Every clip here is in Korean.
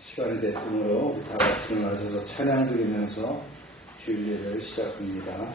시간이 됐으므로 다 같이 일어나셔서 찬양 드리면서 주일 예배를 시작합니다.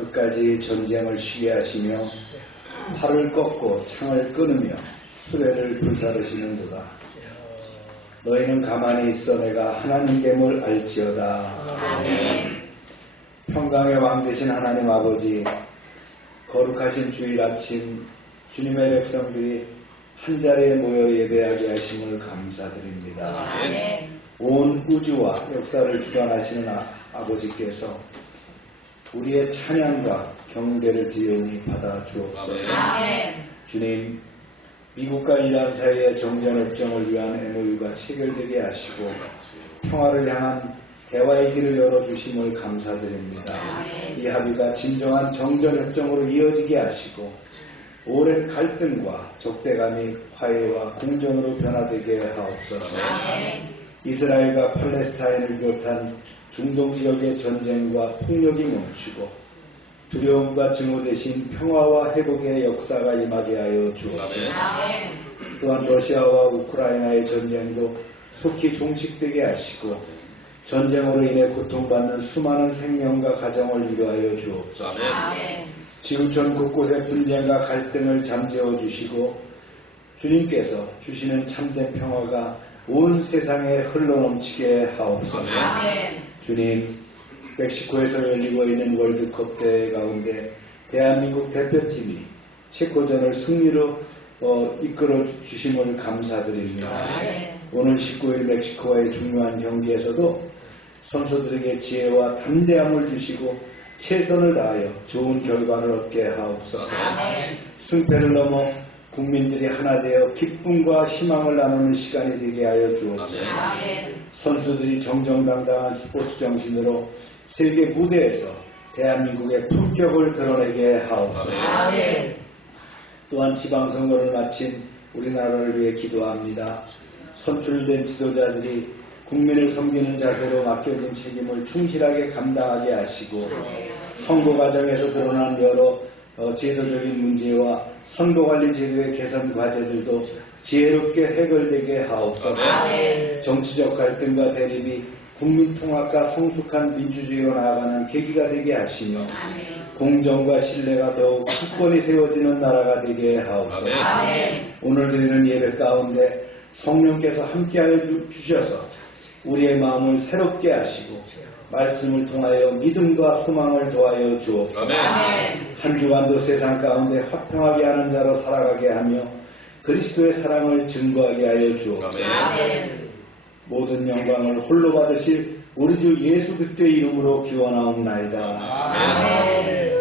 끝까지 전쟁을 쉬게 하시며 팔을 꺾고 창을 끊으며 수레를 불사르시는도다. 너희는 가만히 있어 내가 하나님됨을 알지어다. 아멘. 평강의 왕 되신 하나님 아버지, 거룩하신 주일 아침 주님의 백성들이 한자리에 모여 예배하게 하심을 감사드립니다. 아멘. 온 우주와 역사를 주관하시는 아버지께서 우리의 찬양과 경배를 기용히 받아 주옵소서. 아멘. 주님, 미국과 이란 사이의 정전협정을 위한 MOU가 체결되게 하시고 평화를 향한 대화의 길을 열어주심을 감사드립니다. 아멘. 이 합의가 진정한 정전협정으로 이어지게 하시고 오랜 갈등과 적대감이 화해와 궁전으로 변화되게 하옵소서. 아멘. 이스라엘과 팔레스타인을 비롯한 중동 지역의 전쟁과 폭력이 멈추고 두려움과 증오 대신 평화와 회복의 역사가 임하게 하여 주옵소서. 아멘. 또한 러시아와 우크라이나의 전쟁도 속히 종식되게 하시고 전쟁으로 인해 고통받는 수많은 생명과 가정을 위로하여 주옵소서. 아멘. 지구촌 곳곳의 분쟁과 갈등을 잠재워 주시고 주님께서 주시는 참된 평화가 온 세상에 흘러넘치게 하옵소서. 아멘. 주님, 멕시코에서 열리고 있는 월드컵 대회 가운데 대한민국 대표팀이 체코전을 승리로 이끌어 주심을 감사드립니다. 아멘. 오늘 19일 멕시코와의 중요한 경기에서도 선수들에게 지혜와 담대함을 주시고 최선을 다하여 좋은 결과를 얻게 하옵소서. 아멘. 승패를 넘어 국민들이 하나 되어 기쁨과 희망을 나누는 시간이 되게 하여 주옵소서. 아멘. 선수들이 정정당당한 스포츠 정신으로 세계 무대에서 대한민국의 품격을 드러내게 하옵소서. 아멘. 또한 지방선거를 마친 우리나라를 위해 기도합니다. 선출된 지도자들이 국민을 섬기는 자세로 맡겨진 책임을 충실하게 감당하게 하시고 선거 과정에서 드러난 여러 제도적인 문제와 선거관리 제도의 개선 과제들도 지혜롭게 해결되게 하옵소서. 아멘. 정치적 갈등과 대립이 국민 통합과 성숙한 민주주의로 나아가는 계기가 되게 하시며 아멘. 공정과 신뢰가 더욱 굳건히 세워지는 나라가 되게 하옵소서. 아멘. 오늘 드리는 예배 가운데 성령께서 함께하여 주셔서 우리의 마음을 새롭게 하시고 말씀을 통하여 믿음과 소망을 더하여 주옵소서. 아멘. 한 주간도 세상 가운데 화평하게 하는 자로 살아가게 하며 그리스도의 사랑을 증거하게 하여 주옵소서. 아멘. 모든 영광을 홀로 받으실 우리 주 예수 그리스도의 이름으로 기원하옵나이다. 아멘.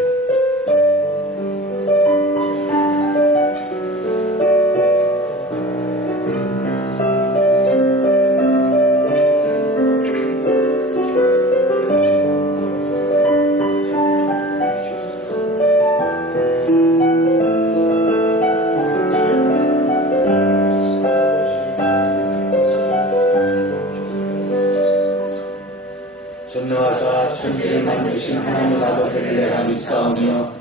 전능하사 천지를 만드신 하나님 아버지를 내가 믿사오며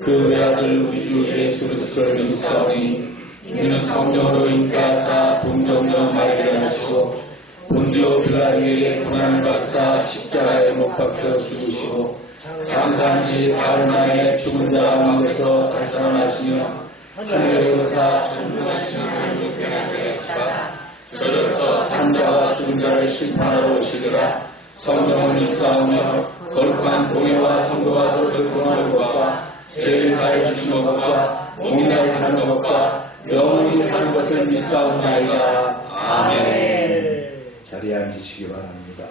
그 외아들 우리 주 예수 그리스도를 믿사오니 이는 성령으로 잉태하사 동정녀 마리아를 하시고 본디오 빌라에게 고난을 받사 십자가에 못 박혀 죽으시고 장사한 지 사흘 만에 죽은 자 가운데서 다시 살아나시며 하늘에 오르사 전능하신 하나님 편에 계시다. 저로서 산자와 죽은 자를 심판하러 오시리라. 성령을 믿사오며 거룩한 공예와 성도가 서로 공하는 것과 죄를 사해 주시는 것과 몸이나 사는 것과 영원히 사는 것을 믿사옵나이다. 아멘. 자리에 앉으시기 바랍니다.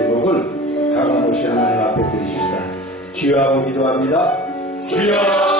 제목을 가감없이 하나님 앞에 드리시다. 주여 하고 기도합니다. 주여.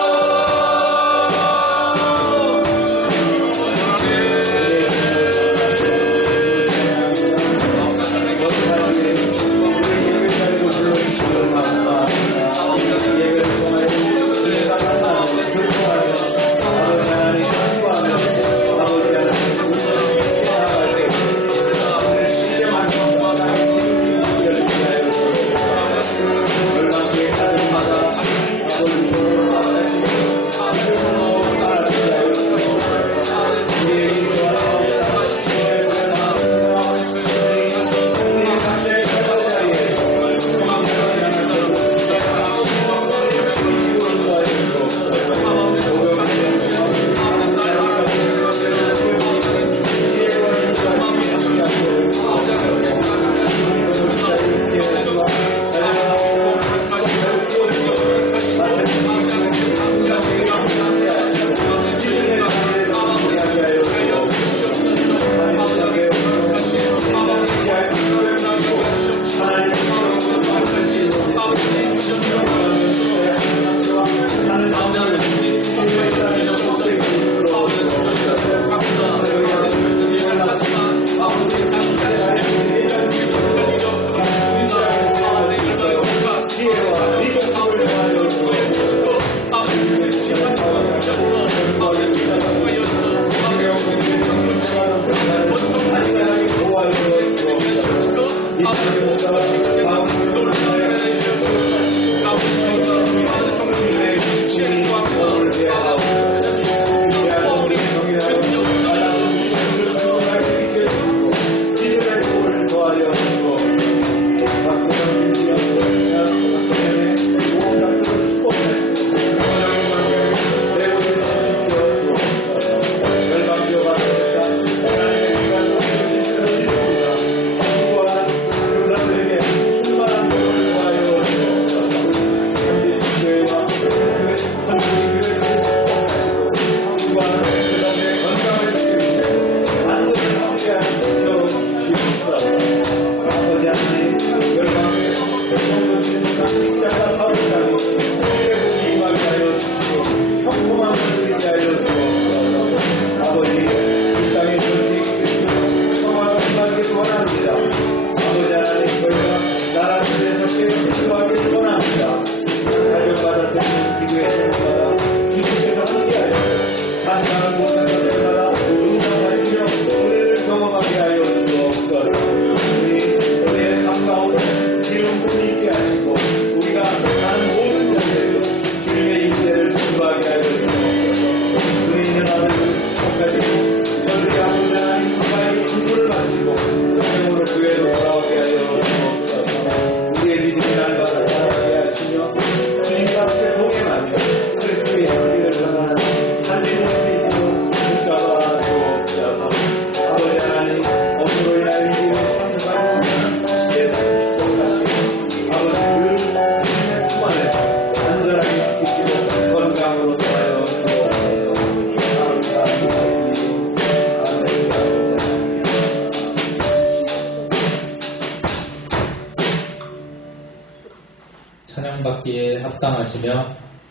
찬양받기에 합당하시며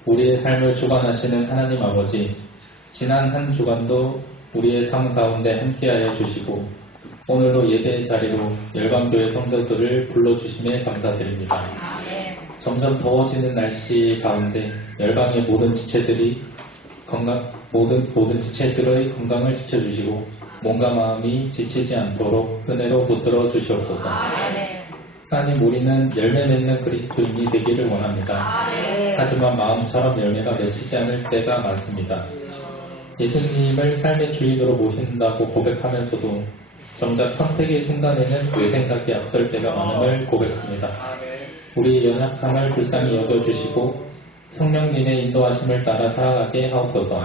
우리의 삶을 주관하시는 하나님 아버지, 지난 한 주간도 우리의 삶 가운데 함께하여 주시고 오늘도 예배의 자리로 열방교회 성도들을 불러주심에 감사드립니다. 점점 더워지는 날씨 가운데 열방의 모든 지체들의 건강을 지켜주시고 몸과 마음이 지치지 않도록 은혜로 붙들어 주시옵소서. 하나님, 우리는 열매 맺는 그리스도인이 되기를 원합니다. 하지만 마음처럼 열매가 맺히지 않을 때가 많습니다. 예수님을 삶의 주인으로 모신다고 고백하면서도 정작 선택의 순간에는 내 생각이 앞설 때가 많음을 고백합니다. 우리의 연약함을 불쌍히 여겨주시고 성령님의 인도하심을 따라 살아가게 하옵소서.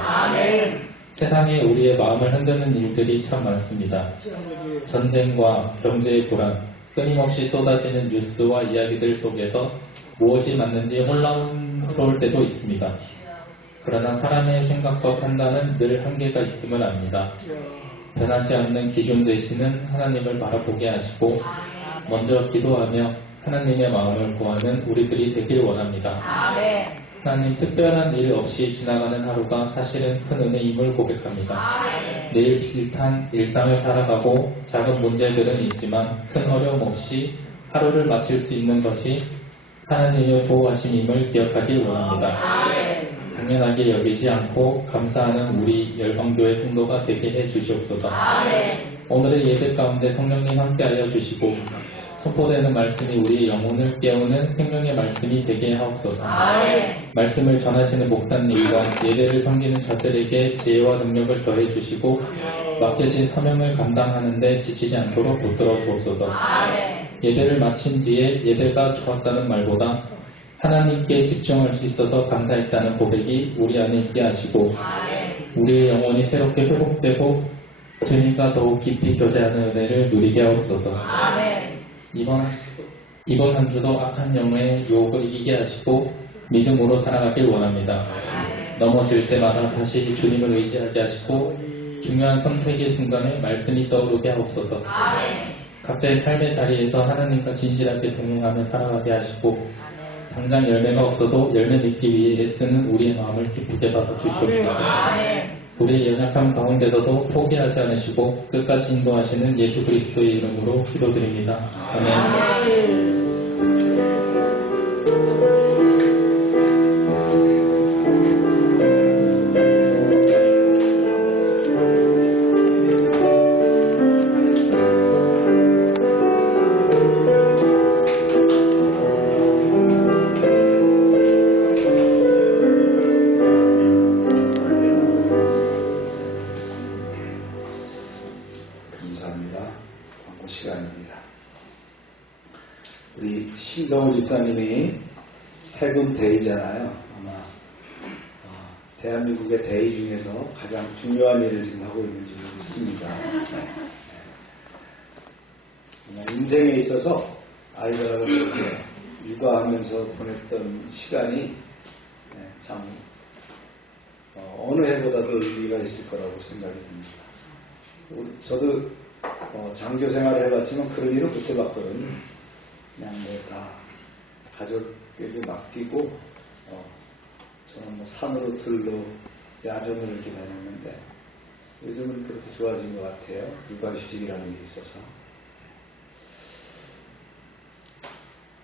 세상에 우리의 마음을 흔드는 일들이 참 많습니다. 전쟁과 경제의 불안, 끊임없이 쏟아지는 뉴스와 이야기들 속에서 무엇이 맞는지 혼란스러울 때도 있습니다. 그러나 사람의 생각과 판단은 늘 한계가 있음을 압니다. 변하지 않는 기준 되시는 하나님을 바라보게 하시고 먼저 기도하며 하나님의 마음을 구하는 우리들이 되길 원합니다. 아멘. 하나님, 특별한 일 없이 지나가는 하루가 사실은 큰 은혜임을 고백합니다. 아멘. 내일 비슷한 일상을 살아가고 작은 문제들은 있지만 큰 어려움 없이 하루를 마칠 수 있는 것이 하나님의 보호하심임을 기억하길 원합니다. 아멘. 당연하게 여기지 않고 감사하는 우리 열방교회 성도가 되게 해주시옵소서. 아멘. 오늘의 예배 가운데 성령님 함께하여 주시고 선포되는 말씀이 우리 영혼을 깨우는 생명의 말씀이 되게 하옵소서. 아멘. 말씀을 전하시는 목사님과 예배를 섬기는 자들에게 지혜와 능력을 더해 주시고 맡겨진 사명을 감당하는데 지치지 않도록 붙들어 주옵소서. 아멘. 예배를 마친 뒤에 예배가 좋았다는 말보다 하나님께 집중할 수 있어서 감사했다는 고백이 우리 안에 있게 하시고 아멘. 우리의 영혼이 새롭게 회복되고 주님과 더욱 깊이 교제하는 은혜를 누리게 하옵소서. 아멘. 이번 한 주도 악한 영의 유혹을 이기게 하시고 믿음으로 살아가길 원합니다. 넘어질 때마다 다시 주님을 의지하게 하시고 중요한 선택의 순간에 말씀이 떠오르게 하옵소서. 각자의 삶의 자리에서 하나님과 진실하게 동행하며 살아가게 하시고 당장 열매가 없어도 열매 맺기 위해 애쓰는 우리의 마음을 기쁘게 받아 주시옵소서. 우리의 연약함 가운데서도 포기하지 않으시고 끝까지 인도하시는 예수 그리스도의 이름으로 기도드립니다. 아멘. 감사합니다. 광고 시간입니다. 우리 신성우 집사님이 해군 대위잖아요. 아마 대한민국의 대위 중에서 가장 중요한 일을 지금 하고 있는 줄 믿습니다. 인생에 있어서 아이들하고 이렇게 육아하면서 보냈던 시간이 참 어느 해보다도 의미가 있을 거라고 생각이 듭니다. 저도 장교 생활을 해봤지만 그런 일은 못 해봤거든요. 그냥 다 가족에게 맡기고 저는 산으로 들로 야전을 이렇게 다녔는데 요즘은 그렇게 좋아진 것 같아요. 육아휴직이라는 게 있어서.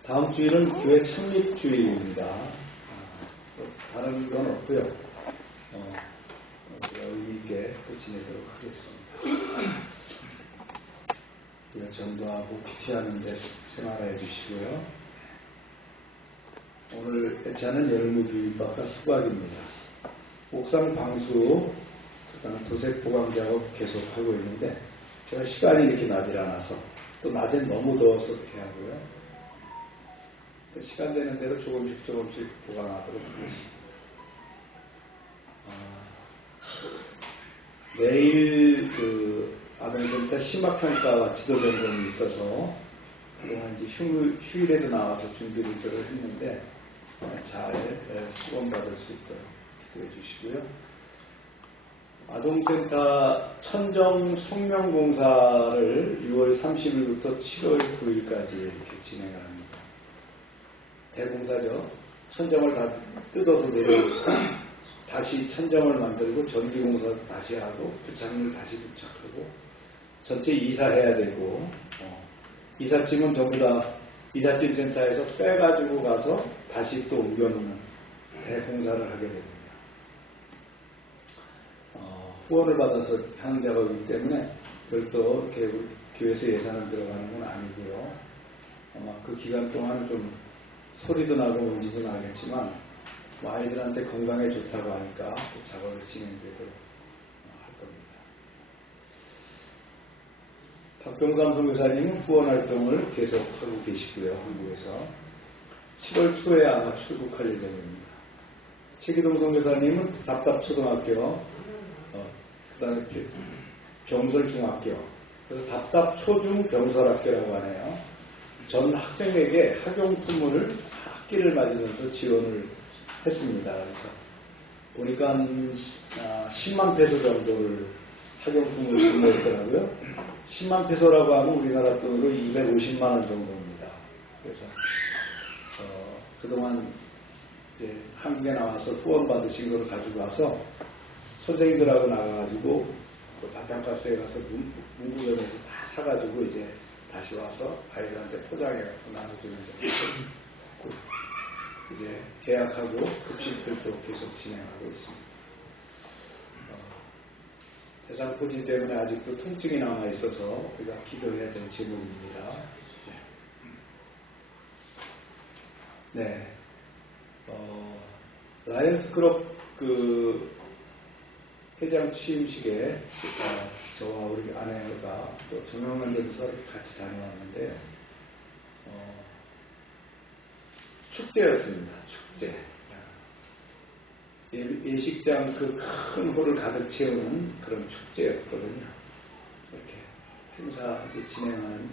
다음 주일은 교회 창립주일입니다. 다른 건 없고요. 의미있게 또 지내도록 하겠습니다. 전도하고 PT하는 데 생활해 주시고요. 오늘 애차는 열무주일밥과 수박입니다. 옥상 방수, 그다음 도색 보강 작업 계속 하고 있는데 제가 시간이 이렇게 나질 않아서 또 낮엔 너무 더워서 그렇게 하고요. 시간 되는 대로 조금씩 보강하도록 하겠습니다. 내일 아벤센터 심화평가와 지도점검이 있어서 그동안 이제 휴일에도 나와서 준비를 했는데 잘 수건받을 수 있도록 기도해 주시고요. 아동센터 천정 성명공사를 6월 30일부터 7월 9일까지 이렇게 진행을 합니다. 대공사죠. 천정을 다 뜯어서 내리고 다시 천정을 만들고 전기공사도 다시 하고 부착물 다시 부착하고 전체 이사해야 되고 이삿짐은 전부 다 이삿짐 센터에서 빼가지고 가서 다시 또 옮겨놓는 대공사를 하게 됩니다. 후원을 받아서 하는 작업이기 때문에 별도 이렇게 교회에서 예산을 들어가는 건 아니고요. 아마 그 기간 동안 좀 소리도 나고 먼지도 나겠지만 아이들한테 건강에 좋다고 하니까 그 작업을 진행되도록 할 겁니다. 박병삼 선교사님은 후원 활동을 계속하고 계시고요. 한국에서 7월 초에 아마 출국할 예정입니다. 최기동 선교사님은 답답초등학교, 그 다음에 병설중학교, 그래서 답답초중 병설학교라고 하네요. 전 학생에게 학용품을 학기를 맞으면서 지원을 했습니다. 그래서 보니까 10만 페소 정도를 학용품을 주문했더라고요. 10만 페소라고 하면 우리나라 돈으로 250만 원 정도입니다. 그래서 그동안 이제 한국에 나와서 후원 받으신 걸 가지고 와서 선생님들하고 나가가지고 그 바탕가스에 가서 문구점에서 다 사가지고 이제 다시 와서 아이들한테 포장해갖고 나눠주면서 이제 계약하고 급식들도 계속 진행하고 있습니다. 대상포진 때문에 아직도 통증이 남아있어서 우리가 기도해야 될 제목입니다. 네. 라이언스 클럽 그 회장 취임식에 저와 우리 아내가 또 정영만 대부서 같이 다녀왔는데 축제였습니다. 축제. 예식장 그 큰 홀을 가득 채우는 그런 축제였거든요. 이렇게 행사 이제 진행하는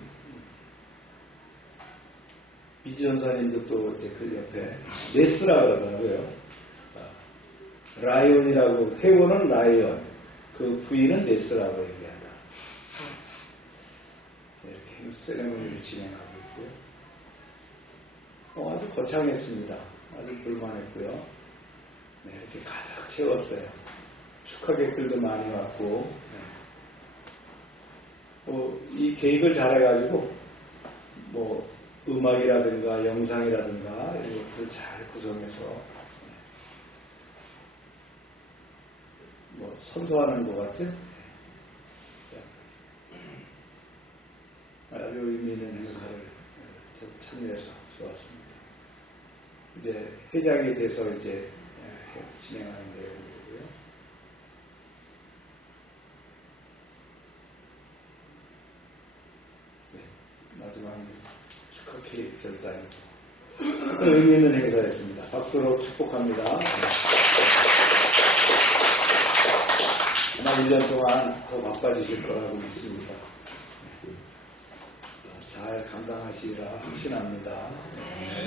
이지전사님도 또 이제 그 옆에 네스라 그러더라고요. 라이온이라고, 회원은 라이온, 그 부인은 네스라고 얘기한다. 이렇게 세레모니를 진행하고 있고요. 아주 거창했습니다. 아주 볼만했고요. 네, 이렇게 가득 채웠어요. 축하객들도 많이 왔고, 이 계획을 잘해가지고, 음악이라든가 영상이라든가 이런 것들을 잘 구성해서, 선도하는 것 같죠? 아주 의미 있는 행사를 저도 참여해서 좋았습니다. 이제 회장이 돼서 이제 진행하는 내용이고요. 네, 마지막 축하 케이크 절단 의미 있는 행사였습니다. 박수로 축복합니다. 아마 1년 동안 더 바빠지실 거라고 믿습니다. 잘 감당하시리라 확신합니다.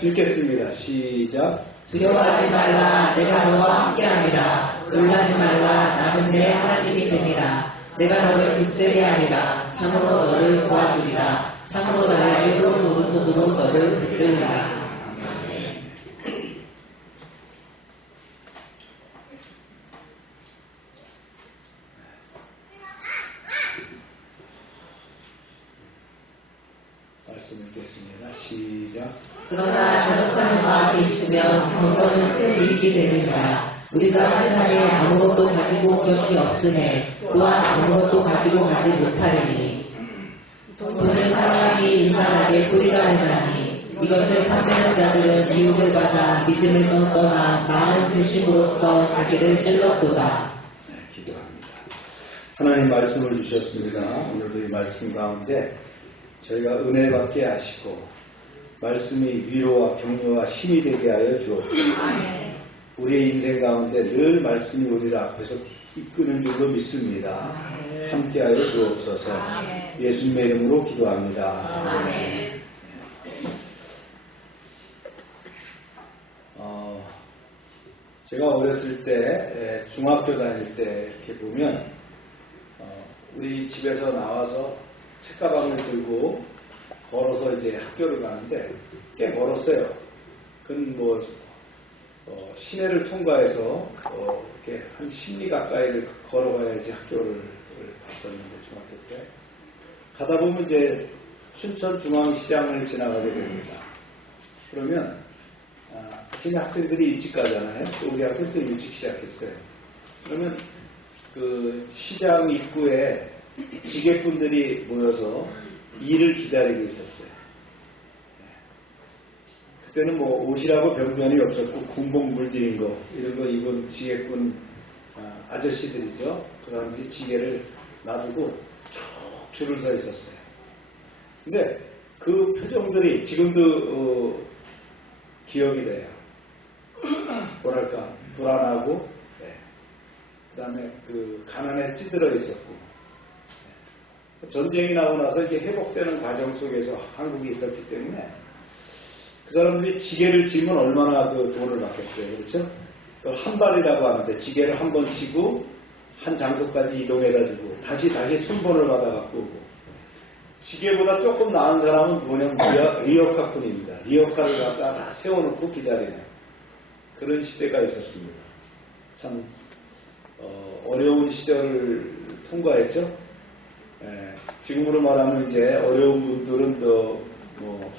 읽겠습니다. 시작. 두려워하지 말라. 내가 너와 함께하리라. 놀라지 말라. 나는 내 하나님이 됨이라. 내가 너를 붙들게 하리라. 참으로 너를 도와주리라. 참으로 나의 의로운 오른손으로 너를 붙들리라. 말씀 읽겠습니다. 시작. 그러나 전역하는 마음이 있으면 경건은 큰 이익이 되느니라. 우리가 세상에 아무것도 가지고 올 것이 없으매 또한 아무것도 가지고 가지 못하리니 돈은 사람이 인간에게 뿌리가 되나니 이것을 탐내는 자들은 미혹을 받아 믿음에서 떠나 많은 근심으로써 자기를 찔렀도다. 네, 기도합니다. 하나님 말씀을 주셨습니다. 오늘도 이 말씀 가운데 저희가 은혜 받게 하시고 말씀이 위로와 격려와 힘이 되게 하여 주옵소서. 우리의 인생 가운데 늘 말씀이 우리를 앞에서 이끄는 줄로 믿습니다. 함께하여 주옵소서. 예수님의 이름으로 기도합니다. 제가 어렸을 때 중학교 다닐 때 이렇게 보면 우리 집에서 나와서 책가방을 들고 걸어서 이제 학교를 가는데 꽤 멀었어요. 그건 시내를 통과해서 이렇게 한 10리 가까이를 걸어가야지 학교를 갔었는데 중학교 때 가다 보면 이제 춘천중앙시장을 지나가게 됩니다. 그러면 아침에 학생들이 일찍 가잖아요. 또 우리 학교는 또 일찍 시작했어요. 그러면 그 시장 입구에 지게꾼들이 모여서 일을 기다리고 있었어요. 그때는 옷이라고 병변이 없었고 군복 물들인 거 이런 거 입은 지게꾼 아저씨들이죠. 그 사람들이 지게를 놔두고 쭉 줄을 서 있었어요. 근데 그 표정들이 지금도 기억이 돼요. 뭐랄까 불안하고 그 다음에 그 가난에 찌들어 있었고 전쟁이 나고 나서 이제 회복되는 과정 속에서 한국이 있었기 때문에 그 사람들이 지게를 치면 얼마나 그 돈을 받겠어요. 그렇죠? 한 발이라고 하는데 지게를 한 번 치고 한 장소까지 이동해가지고 다시 순번을 받아갖고 오고, 시계보다 조금 나은 사람은 뭐냐면 리어카뿐입니다. 리어카를 갖다 다 세워놓고 기다리는 그런 시대가 있었습니다. 참 어려운 시절을 통과했죠. 지금으로 말하면 이제 어려운 분들은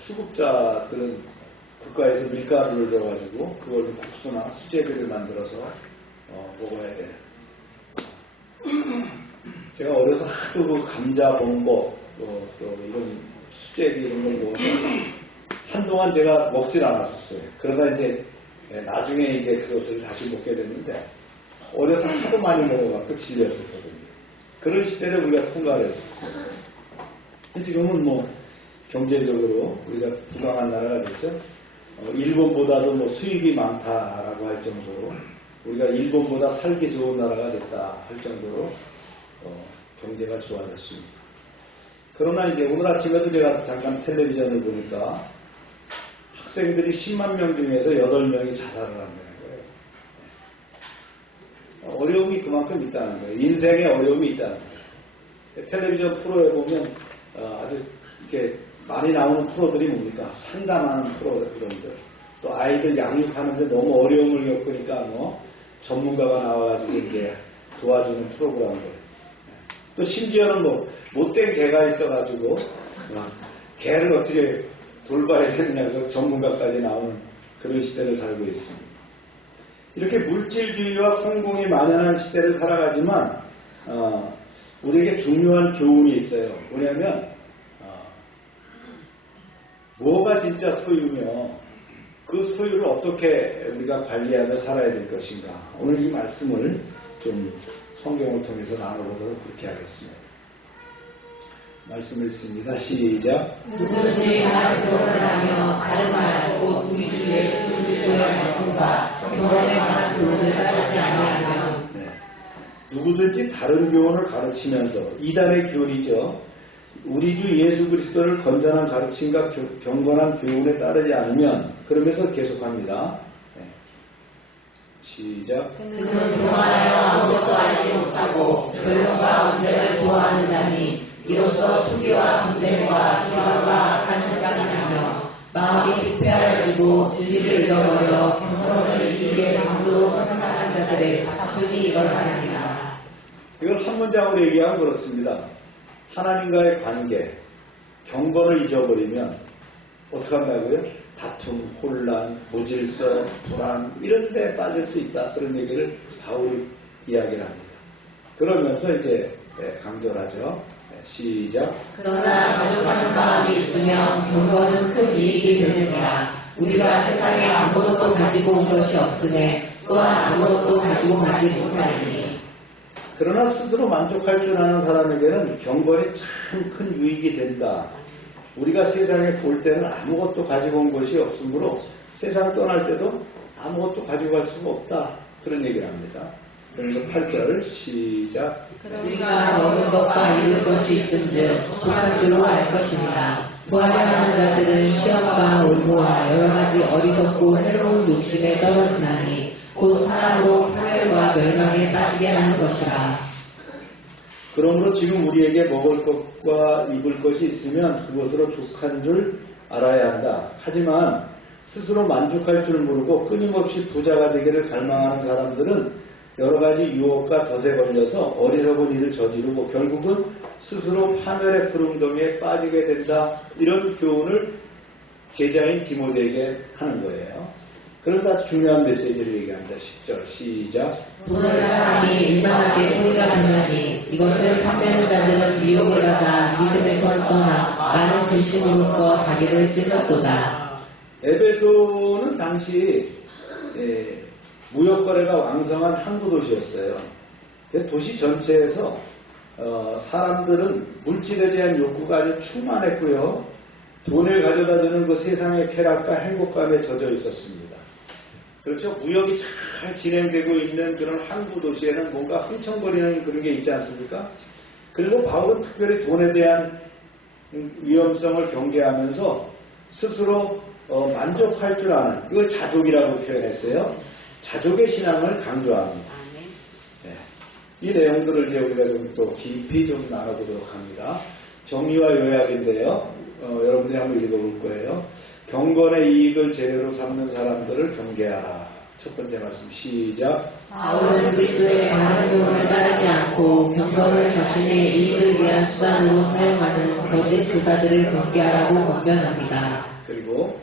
수급자들은 국가에서 밀가루를 줘가지고 그걸로 국수나 수제비를 만들어서 먹어야 돼요. 제가 어려서 하도 그 감자 범벅 또 이런 수제비 이런 걸 먹어서 한동안 제가 먹질 않았었어요. 그러다 이제 나중에 이제 그것을 다시 먹게 됐는데, 어려서 하도 많이 먹어갖고 질렸었거든요. 그런 시대를 우리가 통과를 했었어요. 지금은 경제적으로 우리가 부강한 나라가 됐죠. 일본보다도 수입이 많다라고 할 정도로, 우리가 일본보다 살기 좋은 나라가 됐다 할 정도로 경제가 좋아졌습니다. 그러나 이제 오늘 아침에도 제가 잠깐 텔레비전을 보니까 학생들이 10만 명 중에서 8명이 자살을 한다는 거예요. 어려움이 그만큼 있다는 거예요. 인생에 어려움이 있다는 거예요. 텔레비전 프로에 보면 아주 이렇게 많이 나오는 프로들이 뭡니까? 상담하는 프로그램들. 또 아이들 양육하는데 너무 어려움을 겪으니까 전문가가 나와가지고 이제 도와주는 프로그램들. 또 심지어는 못된 개가 있어가지고 개를 어떻게 돌봐야 되느냐고 전문가까지 나오는 그런 시대를 살고 있습니다. 이렇게 물질주의와 성공이 만연한 시대를 살아가지만 우리에게 중요한 교훈이 있어요. 뭐냐면 뭐가 진짜 소유며 그 소유를 어떻게 우리가 관리하며 살아야 될 것인가. 오늘 이 말씀을 좀 성경을 통해서 나눠보도록 그렇게 하겠습니다. 말씀 읽습니다. 시작. 누구든지 나를 교훈하며 다른 말, 곧 우리 주 예수 그리스도의 말씀과 경건에 관한 교훈을 따르지 아니하면, 누구든지 다른 교훈을 가르치면서, 이단의 교훈이죠. 우리 주 예수 그리스도를 건전한 가르침과 경건한 교훈에 따르지 않으면, 그러면서 계속합니다. 시작. 그는 교만하여 아무것도 알지 못하고 변론과 언쟁을 좋아하는 자니 이로써 투기와 분쟁과 기만과 악한 생각이 나며 마음이 피폐하여지고 진리를 잃어버려 경건을 이기게 강도로 생각하는 자들의 다툼이 일어나느니라. 이걸 한 문장으로 얘기하면 그렇습니다. 하나님과의 관계, 경건을 잊어버리면 어떻게 한다고요? 다툼, 혼란, 무질서, 불안 이런 데 빠질 수 있다. 그런 얘기를 바울이 이야기를 합니다. 그러면서 이제 강조를 하죠. 시작. 그러나 자족하는 마음이 있으면 경건은 큰 이익이 되느니라. 우리가 세상에 아무것도 가지고 온 것이 없으매 또한 아무것도 가지고 가지 못하리니. 그러나 스스로 만족할 줄 아는 사람에게는 경건이 참 큰 유익이 된다. 우리가 세상에 볼 때는 아무것도 가지고 온 것이 없으므로 세상 떠날 때도 아무것도 가지고 갈 수가 없다. 그런 얘기를 합니다. 그래서 8절 시작. 우리가 먹은 것과 입을 것이 있은즉 족한 줄로 알 것입니다. 부하려는 자들은 시험과 올무와 여러 가지 어리석고 새로운 욕심에 떨어지나니 곧 사람으로 파멸과 멸망에 빠지게 하는 것이라. 그러므로 지금 우리에게 먹을 것과 입을 것이 있으면 그것으로 족한 줄 알아야 한다. 하지만 스스로 만족할 줄 모르고 끊임없이 부자가 되기를 갈망하는 사람들은 여러 가지 유혹과 덫에 걸려서 어리석은 일을 저지르고 결국은 스스로 파멸의 구름덩이에 빠지게 된다. 이런 교훈을 제자인 디모데에게 하는 거예요. 그래서 아주 중요한 메시지를 얘기합니다. 10절 시작. 돈을 사람이 일만하게 소유가 되나니 이것을 탐내는 자들은 미혹을 받아 믿음에서 떠나 많은 근심으로써 자기를 찔렀도다. 에베소는 당시 무역거래가 왕성한 항구 도시였어요. 그래서 도시 전체에서 사람들은 물질에 대한 욕구가 아주 충만했고요. 돈을 가져다주는 그 세상의 쾌락과 행복감에 젖어 있었습니다. 그렇죠. 무역이 잘 진행되고 있는 그런 항구 도시에는 뭔가 흥청거리는 그런 게 있지 않습니까? 그리고 바울은 특별히 돈에 대한 위험성을 경계하면서 스스로 만족할 줄 아는, 이걸 자족이라고 표현했어요. 자족의 신앙을 강조합니다. 네. 이 내용들을 이제 우리가 좀 또 깊이 좀 나눠보도록 합니다. 정리와 요약인데요. 여러분들이 한번 읽어볼 거예요. 경건의 이익을 재료로 삼는 사람들을 경계하라. 첫 번째 말씀 시작. 바울은 그리스도의 바른 교훈을 따르지 않고 경건을 자신의 이익을 위한 수단으로 사용하는 거짓 교사들을 경계하라고 권면합니다. 그리고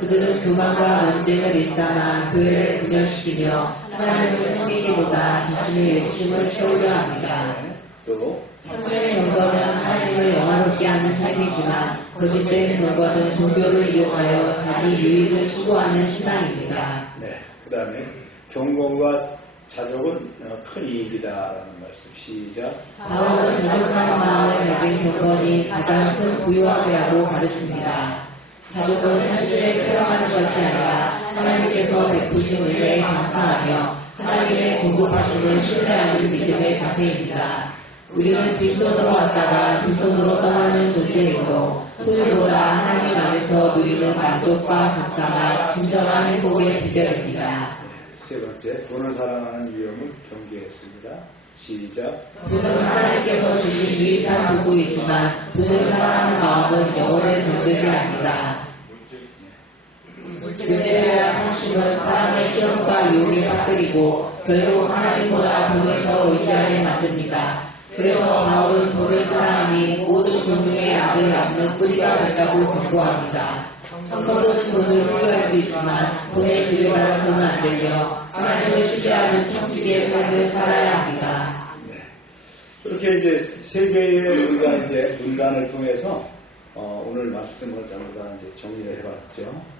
그들은 교만과 논쟁을 일삼아 교회를 분열시키며 하나님을 섬기기보다 자신의 욕심을 채우려 합니다. 또 참된 경건은 하나님을 영화롭게 하는 삶이지만 거짓된 경건은 종교를 이용하여 자기 유익을 추구하는 신앙입니다. 네, 그 다음에 경건과 자족은 큰 이익이다라는 말씀 시작. 바울은 자족하는 마음을 가진 경건이 가장 큰 부유함이라고 가르칩니다. 자족은 현실에 체험하는 것이 아니라 하나님께서 베푸신 은혜에 감사하며 하나님의 공급하심을 신뢰하는 믿음의 자세입니다. 우리는 빈손으로 왔다가 빈손으로 떠나는 존재이므로 소유보다 하나님 안에서 누리는 만족과 감사가 진정한 행복의 비결입니다. 세 번째, 돈을 사랑하는 위험을 경계했습니다. 시작. 돈은 하나님께서 주신 유익한 도구이지만 돈을 사랑하는 마음은 영혼을 병들게 합니다. 문제와 상심은 사람의 시험과 유혹에 빠뜨리고 결국 하나님보다 돈을 더 의지하게 만듭니다. 그래서 바울은 돈을 사랑함이 모든 종류의 악을 낳는 뿌리가 된다고 권고합니다. 성도는 돈을 소유할 수 있지만 돈에 지배받아서는 안 되며 하나님을 신뢰하는 청지기의 삶을 살아야 합니다. 네. 그렇게 이제 세 개의 우리가 이제 문단을 통해서 오늘 말씀을 전부 다 이제 정리를 해봤죠.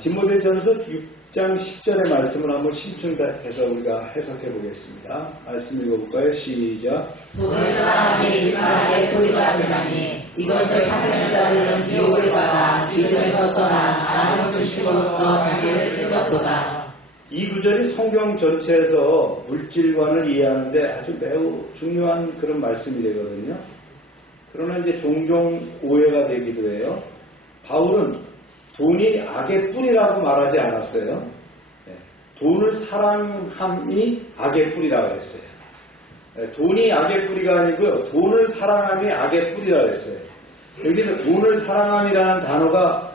디모데전서 6장 10절의 말씀을 한번 신중해서 우리가 해석해 보겠습니다. 말씀 읽어볼까요? 시작. 돈을 사랑하니 일만하게 소리가 되나니 이것을 하는 자들은 미혹을 받아 믿음에서 떠나 많은 불신으로서 자기를 찢었도다. 이 구절이 성경 전체에서 물질관을 이해하는데 아주 매우 중요한 그런 말씀이 되거든요. 그러나 이제 종종 오해가 되기도 해요. 바울은 돈이 악의 뿌리라고 말하지 않았어요. 돈을 사랑함이 악의 뿌리라고 했어요. 돈이 악의 뿌리가 아니고요. 돈을 사랑함이 악의 뿌리라고 했어요. 여기서 돈을 사랑함이라는 단어가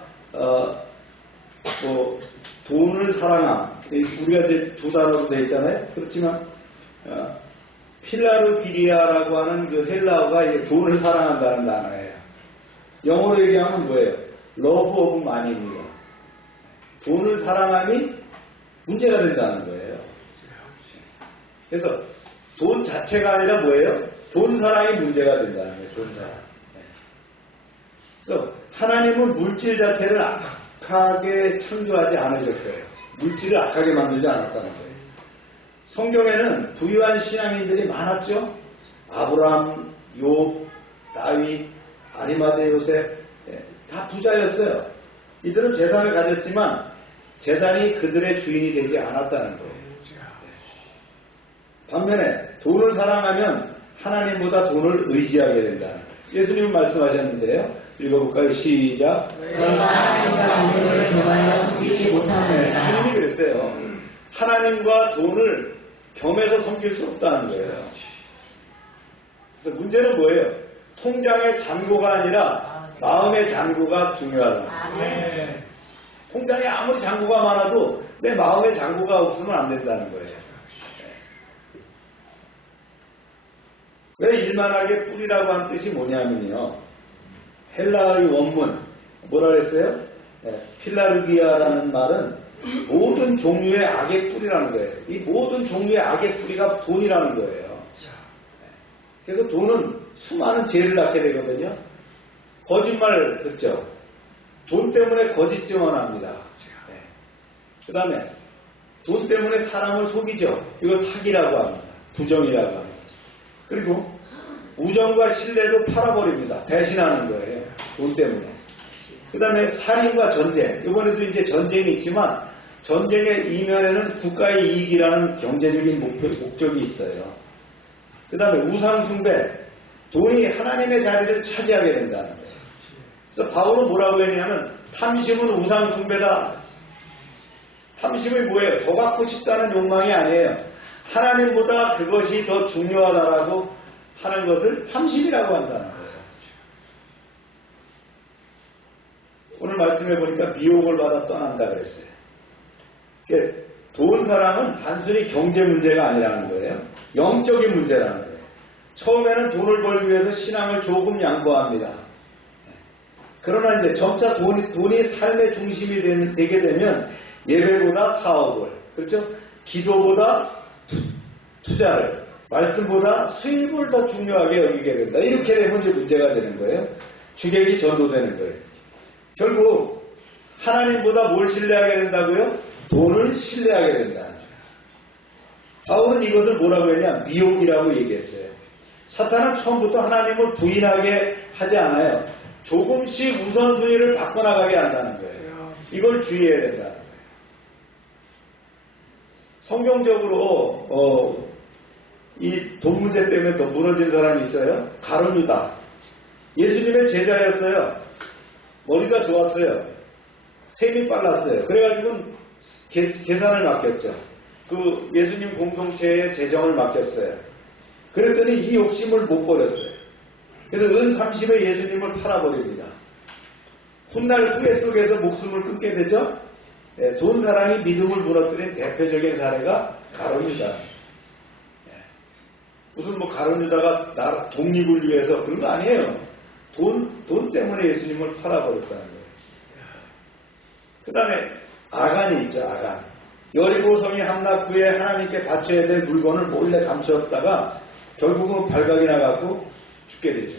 돈을 사랑함, 우리가 이제 두 단어로 되어 있잖아요. 그렇지만 필라르기리아라고 하는 그 헬라어가 돈을 사랑한다는 단어예요. 영어로 얘기하면 뭐예요? 러브 오브 마니입니다. 돈을 사랑함이 문제가 된다는 거예요. 그래서 돈 자체가 아니라 뭐예요? 돈 사랑이 문제가 된다는 거예요. 돈 사랑. 그래서 하나님은 물질 자체를 악하게 창조하지 않으셨어요. 물질을 악하게 만들지 않았다는 거예요. 성경에는 부유한 신앙인들이 많았죠. 아브라함, 욥, 다윗, 아리마대 요셉 다 부자였어요. 이들은 재산을 가졌지만 재산이 그들의 주인이 되지 않았다는 거예요. 반면에 돈을 사랑하면 하나님보다 돈을 의지하게 된다는 거예요. 예수님은 말씀하셨는데요. 읽어볼까요? 시작. 너희가 하나님과 돈을 겸하여 섬기지 못하느니라. 주님이 그랬어요. 하나님과 돈을 겸해서 섬길 수 없다는 거예요. 그래서 문제는 뭐예요? 통장의 잔고가 아니라 마음의 잔고가 중요하다. 통장에 아무리 잔고가 많아도 내 마음의 잔고가 없으면 안 된다는 거예요. 왜 일만하게 뿌리라고 한 뜻이 뭐냐면요. 헬라의 원문 뭐라 그랬어요? 필라르기아라는 말은 모든 종류의 악의 뿌리라는 거예요. 이 모든 종류의 악의 뿌리가 돈이라는 거예요. 그래서 돈은 수많은 죄를 낳게 되거든요. 거짓말 듣죠. 돈 때문에 거짓 증언합니다. 그 다음에 돈 때문에 사람을 속이죠. 이거 사기라고 합니다. 부정이라고 합니다. 그리고 우정과 신뢰도 팔아버립니다. 배신하는 거예요. 돈 때문에. 그 다음에 살인과 전쟁. 이번에도 이제 전쟁이 있지만 전쟁의 이면에는 국가의 이익이라는 경제적인 목적이 있어요. 그 다음에 우상숭배. 돈이 하나님의 자리를 차지하게 된다는 거예요. 그래서 바울은 뭐라고 했냐면 탐심은 우상숭배다. 탐심이 뭐예요? 더 갖고 싶다는 욕망이 아니에요. 하나님보다 그것이 더 중요하다라고 하는 것을 탐심이라고 한다는 거예요. 오늘 말씀해 보니까 미혹을 받아 떠난다 그랬어요. 그러니까 돈 사랑은 단순히 경제 문제가 아니라는 거예요. 영적인 문제라는 거예요. 처음에는 돈을 벌기 위해서 신앙을 조금 양보합니다. 그러나 이제 점차 돈이 삶의 중심이 되게 되면 예배보다 사업을, 그렇죠? 기도보다 투자를, 말씀보다 수입을 더 중요하게 여기게 된다. 이렇게 되면 이제 문제가 되는 거예요. 주객이 전도되는 거예요. 결국 하나님보다 뭘 신뢰하게 된다고요? 돈을 신뢰하게 된다. 바울은 이것을 뭐라고 했냐? 미혹이라고 얘기했어요. 사탄은 처음부터 하나님을 부인하게 하지 않아요. 조금씩 우선순위를 바꿔나가게 한다는 거예요. 이걸 주의해야 된다는 거예요. 성경적으로 이 돈 문제 때문에 더 무너진 사람이 있어요. 가룟 유다. 예수님의 제자였어요. 머리가 좋았어요. 셈이 빨랐어요. 그래가지고 계산을 맡겼죠. 그 예수님 공동체의 재정을 맡겼어요. 그랬더니 이 욕심을 못 버렸어요. 그래서 은 30에 예수님을 팔아버립니다. 훗날 후회 속에서 목숨을 끊게 되죠. 돈 사랑이 믿음을 무너뜨린 대표적인 사례가 가룟 유다. 무슨 뭐 가룟 유다가 나라 독립을 위해서 그런 거 아니에요. 돈 때문에 예수님을 팔아버렸다는 거예요. 그 다음에 아간이 있죠. 아간. 여리고 성이 함락 후에 하나님께 바쳐야 될 물건을 몰래 감추었다가 결국은 발각이 나갖고 죽게 되죠.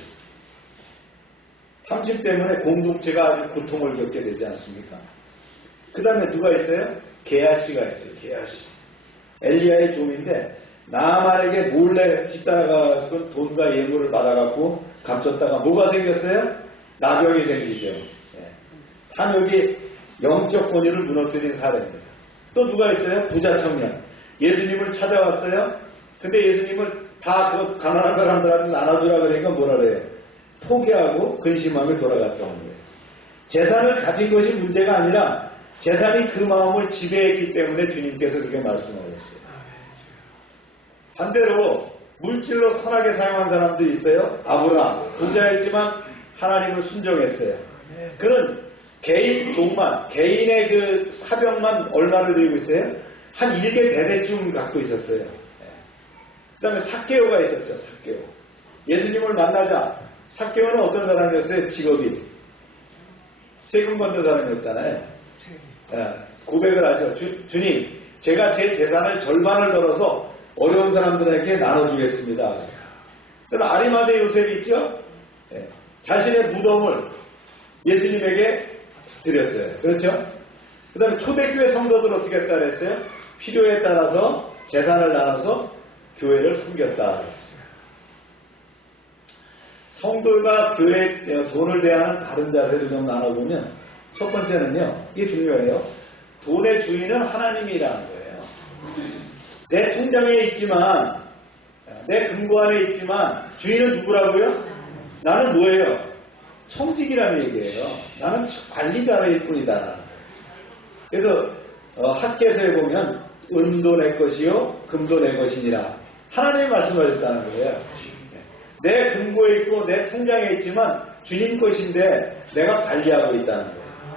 탐심 때문에 공동체가 아주 고통을 겪게 되지 않습니까? 그 다음에 누가 있어요? 게하시가 있어요. 게하시. 엘리야의 종인데 나만에게 몰래 뒤따라가서 돈과 예물을 받아갖고 감췄다가 뭐가 생겼어요? 나병이 생기죠. 탐욕이 영적 권위를 무너뜨린 사례입니다. 또 누가 있어요? 부자 청년. 예수님을 찾아왔어요. 근데 예수님을 다 그 가난한 사람들한테 나눠주라 그러니까 뭐라 그래요? 포기하고 근심하며 돌아갔다는 거예요. 재산을 가진 것이 문제가 아니라 재산이 그 마음을 지배했기 때문에 주님께서 그렇게 말씀하셨어요. 반대로 물질로 선하게 사용한 사람도 있어요. 아브라함 부자였지만 하나님을 순종했어요. 그는 개인 돈만, 개인의 그 사병만 얼마를 들고 있어요? 한 1개 대대쯤 갖고 있었어요. 그 다음에 삭개오가 있었죠. 삭개오. 예수님을 만나자 삭개오는 어떤 사람이었어요? 직업이 세금 받는 사람이었잖아요. 고백을 하죠. 주님, 제가 제 재산을 절반을 걸어서 어려운 사람들에게 나눠주겠습니다. 그럼 아리마대 요셉이 있죠? 자신의 무덤을 예수님에게 드렸어요. 그렇죠? 그 다음에 초대교회 성도들 어떻게 했다 그랬어요? 필요에 따라서 재산을 나눠서 교회를 숨겼다 그랬어요. 성도가 교회 돈을 대하는 다른 자세를 좀 나눠보면 첫 번째는요. 이게 중요해요. 돈의 주인은 하나님이라는 거예요. 내 통장에 있지만 내 금고 안에 있지만 주인은 누구라고요? 나는 뭐예요? 청직이라는 얘기예요. 나는 관리자일 뿐이다. 그래서 학개서에 보면 은도 내 것이요 금도 내 것이니라 하나님이 말씀하셨다는 거예요. 내 금고에 있고 내 통장에 있지만 주님 것인데 내가 관리하고 있다는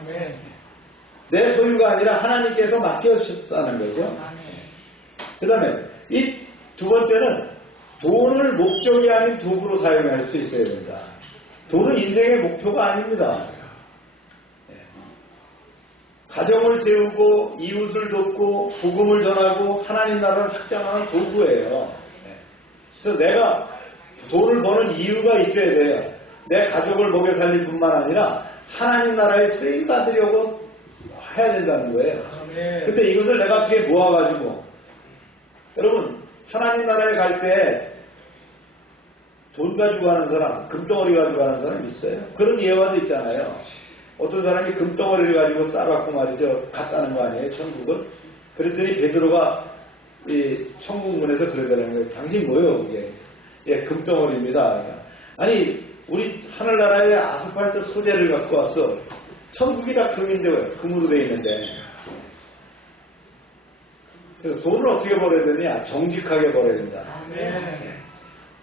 거예요. 내 소유가 아니라 하나님께서 맡겨주셨다는 거죠. 그 다음에 이 두 번째는 돈을 목적이 아닌 도구로 사용할 수 있어야 된다. 돈은 인생의 목표가 아닙니다. 가정을 세우고 이웃을 돕고 복음을 전하고 하나님 나라를 확장하는 도구예요. 그래서 내가 돈을 버는 이유가 있어야 돼요. 내 가족을 먹여 살릴 뿐만 아니라 하나님 나라에 쓰임 받으려고 해야 된다는 거예요. 근데 이것을 내가 어떻게 모아가지고 여러분 하나님 나라에 갈 때 돈 가지고 가는 사람, 금덩어리 가지고 가는 사람 있어요. 그런 예화도 있잖아요. 어떤 사람이 금덩어리를 가지고 싸갖고 말이죠. 갔다는 거 아니에요, 천국을. 그랬더니 베드로가 이 천국문에서 그러더라는 거예요. 당신 뭐예요, 그게? 예, 금덩어리입니다. 아니, 우리 하늘나라에 아스팔트 소재를 갖고 왔어. 천국이 다 금인데 왜? 금으로 돼 있는데. 그래서 돈을 어떻게 벌어야 되냐? 정직하게 벌어야 된다.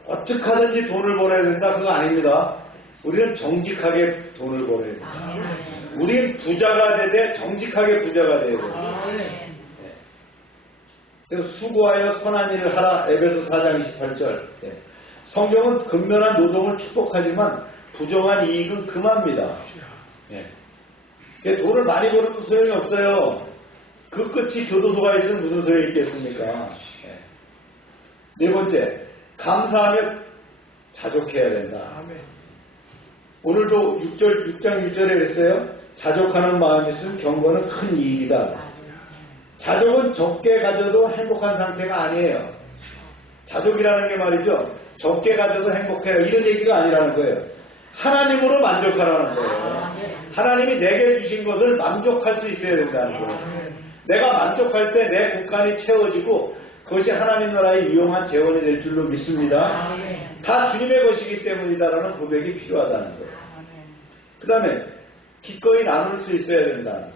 어떻게 하든지 돈을 벌어야 된다. 그거 아닙니다. 우리는 정직하게 돈을 벌어야 된다. 우리는 부자가 되되 정직하게 부자가 되어야 된다. 그래서 수고하여 선한 일을 하라. 에베소 4장 28절. 성경은 근면한 노동을 축복하지만 부정한 이익은 금합니다. 돈을 많이 벌어도 소용이 없어요. 그 끝이 교도소가 있으면 무슨 소용이 있겠습니까? 네 번째, 감사하며 자족해야 된다. 오늘도 6장 6절에 했어요. 자족하는 마음이 있으면 경건은 큰 이익이다. 자족은 적게 가져도 행복한 상태가 아니에요. 자족이라는 게 말이죠. 적게 가져도 행복해요. 이런 얘기가 아니라는 거예요. 하나님으로 만족하라는 거예요. 하나님이 내게 주신 것을 만족할 수 있어야 된다는 거예요. 내가 만족할 때 내 국간이 채워지고 그것이 하나님 나라의 유용한 재원이 될 줄로 믿습니다. 다 주님의 것이기 때문이다라는 고백이 필요하다는 거예요. 그 다음에 기꺼이 나눌 수 있어야 된다는 거예요.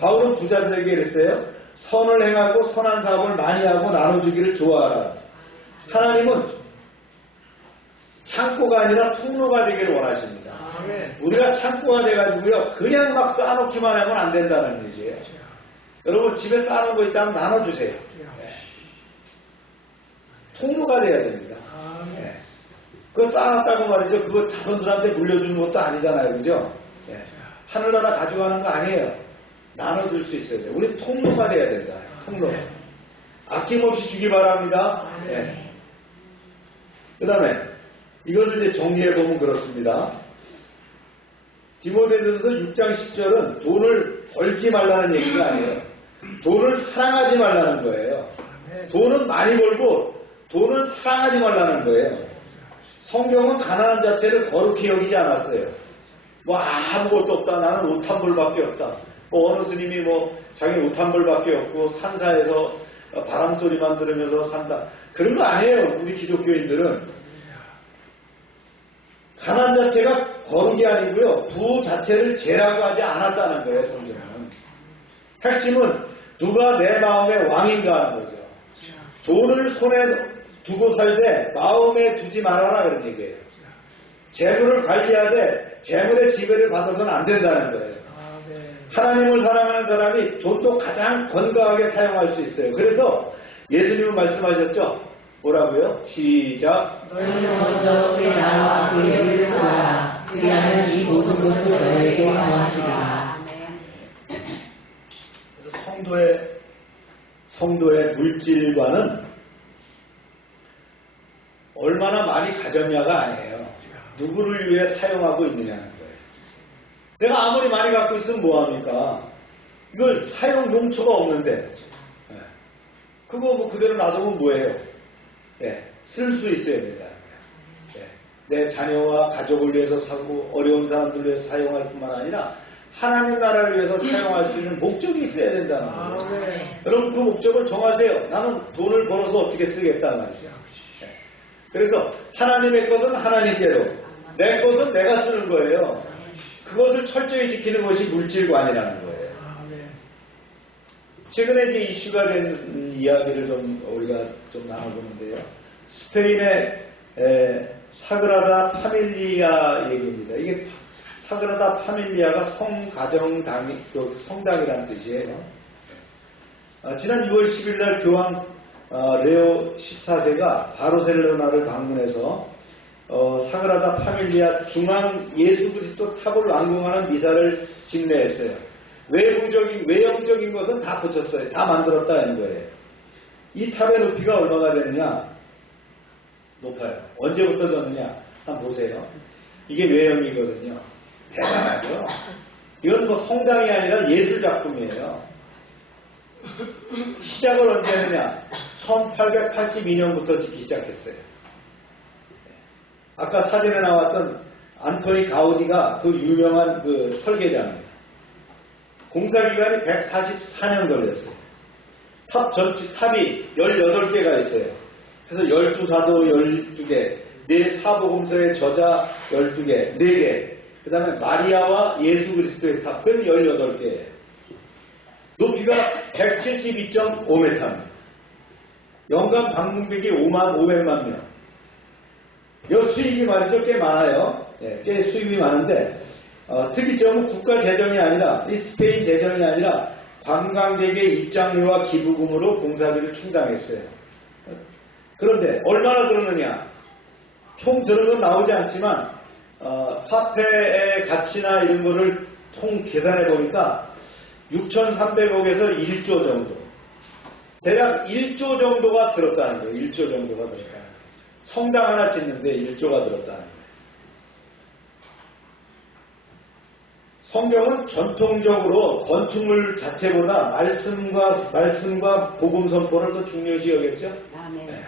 바울은 부자들에게 이랬어요. 선을 행하고 선한 사업을 많이 하고 나눠주기를 좋아하라. 하나님은 창고가 아니라 통로가 되기를 원하십니다. 우리가 창고가 돼가지고요 그냥 막 쌓아놓기만 하면 안 된다는 얘기예요. 여러분 집에 쌓아놓은 거 있다면 나눠주세요. 통로가 돼야 됩니다. 그거 쌓아놨다고 말이죠. 그거 자손들한테 물려주는 것도 아니잖아요. 그죠? 하늘나라 가져가는 거 아니에요. 나눠줄 수 있어야 돼요. 우리 통로가 돼야 된다. 통로. 아낌없이 주기 바랍니다. 그 다음에 이것을 이제 정리해보면 그렇습니다. 디모데전서 6장 10절은 돈을 벌지 말라는 얘기가 아니에요. 돈을 사랑하지 말라는 거예요. 돈은 많이 벌고 돈을 사랑하지 말라는 거예요. 성경은 가난한 자체를 거룩히 여기지 않았어요. 뭐 아무것도 없다. 나는 옷 한 벌밖에 없다. 뭐 어느 스님이 뭐 자기 옷 한 벌밖에 없고 산사에서 바람소리만 들으면서 산다. 그런 거 아니에요. 우리 기독교인들은. 가난 자체가 거룩이 아니고요. 부 자체를 죄라고 하지 않았다는 거예요. 성경은. 핵심은 누가 내 마음의 왕인가 하는 거죠. 돈을 손에 두고 살되 마음에 두지 말아라 그런 얘기예요. 재물을 관리하되 재물의 지배를 받아서는 안 된다는 거예요. 하나님을 사랑하는 사람이 돈도 가장 건강하게 사용할 수 있어요. 그래서 예수님은 말씀하셨죠. 뭐라고요? 시작. 너희는 먼저 그의 나라와 그의 의를 구하라. 그리하면 이 모든 것을 너희에게 더하시리라. 성도의 물질과는 얼마나 많이 가졌냐가 아니에요. 누구를 위해 사용하고 있느냐는 거예요. 내가 아무리 많이 갖고 있으면 뭐합니까? 이걸 사용 용처가 없는데 그거 뭐 그대로 놔두면 뭐예요? 쓸 수 있어야 된다. 내 자녀와 가족을 위해서 사고 어려운 사람들을 위해서 사용할 뿐만 아니라 하나님 나라를 위해서 사용할 수 있는 목적이 있어야 된다는 거예요. 여러분 그 목적을 정하세요. 나는 돈을 벌어서 어떻게 쓰겠다는 말이죠. 그래서 하나님의 것은 하나님께로 내 것은 내가 쓰는 거예요. 그것을 철저히 지키는 것이 물질관이라는 거예요. 최근에 이제 이슈가 된 이야기를 우리가 좀 나눠보는데요. 스페인의 사그라다 파밀리아 얘기입니다. 이게 사그라다 파밀리아가 성당이라는 뜻이에요. 지난 6월 10일 날 교황 레오 14세가 바르셀로나를 방문해서 사그라다 파밀리아 중앙 예수 그리스도 탑을 완공하는 미사를 집례했어요. 외형적인 것은 다 고쳤어요. 다 만들었다는 거예요. 이 탑의 높이가 얼마가 되느냐? 높아요. 언제부터 졌느냐? 한번 보세요. 이게 외형이거든요. 대단하죠? 이건 뭐 성당이 아니라 예술 작품이에요. 시작을 언제 했느냐? 1882년부터 짓기 시작했어요. 아까 사진에 나왔던 안토니 가우디가 그 유명한 그 설계자입니다. 공사기간이 144년 걸렸어요. 탑이 18개가 있어요. 그래서 12사도 12개, 4사복음서의 저자 12개, 4개, 그 다음에 마리아와 예수 그리스도의 탑, 그건 18개예요. 높이가 172.5m입니다. 연간 방문객이 5만 500만 명. 이 수입이 말이죠. 꽤 많아요. 예, 꽤 수입이 많은데 특이점은 국가 재정이 아니라 이 스페인 재정이 아니라 관광객의 입장료와 기부금으로 공사비를 충당했어요. 그런데 얼마나 들었느냐? 총 들은 건 나오지 않지만 화폐의 가치나 이런 거를 총 계산해 보니까 6,300억에서 1조 정도. 대략 1조 정도가 들었다는 거예요. 1조 정도가 들었다는 거예요. 성당 하나 짓는데 1조가 들었다는 거예요. 성경은 전통적으로 건축물 자체보다 말씀과 복음 선포를 더 중요시 여겼죠. 네.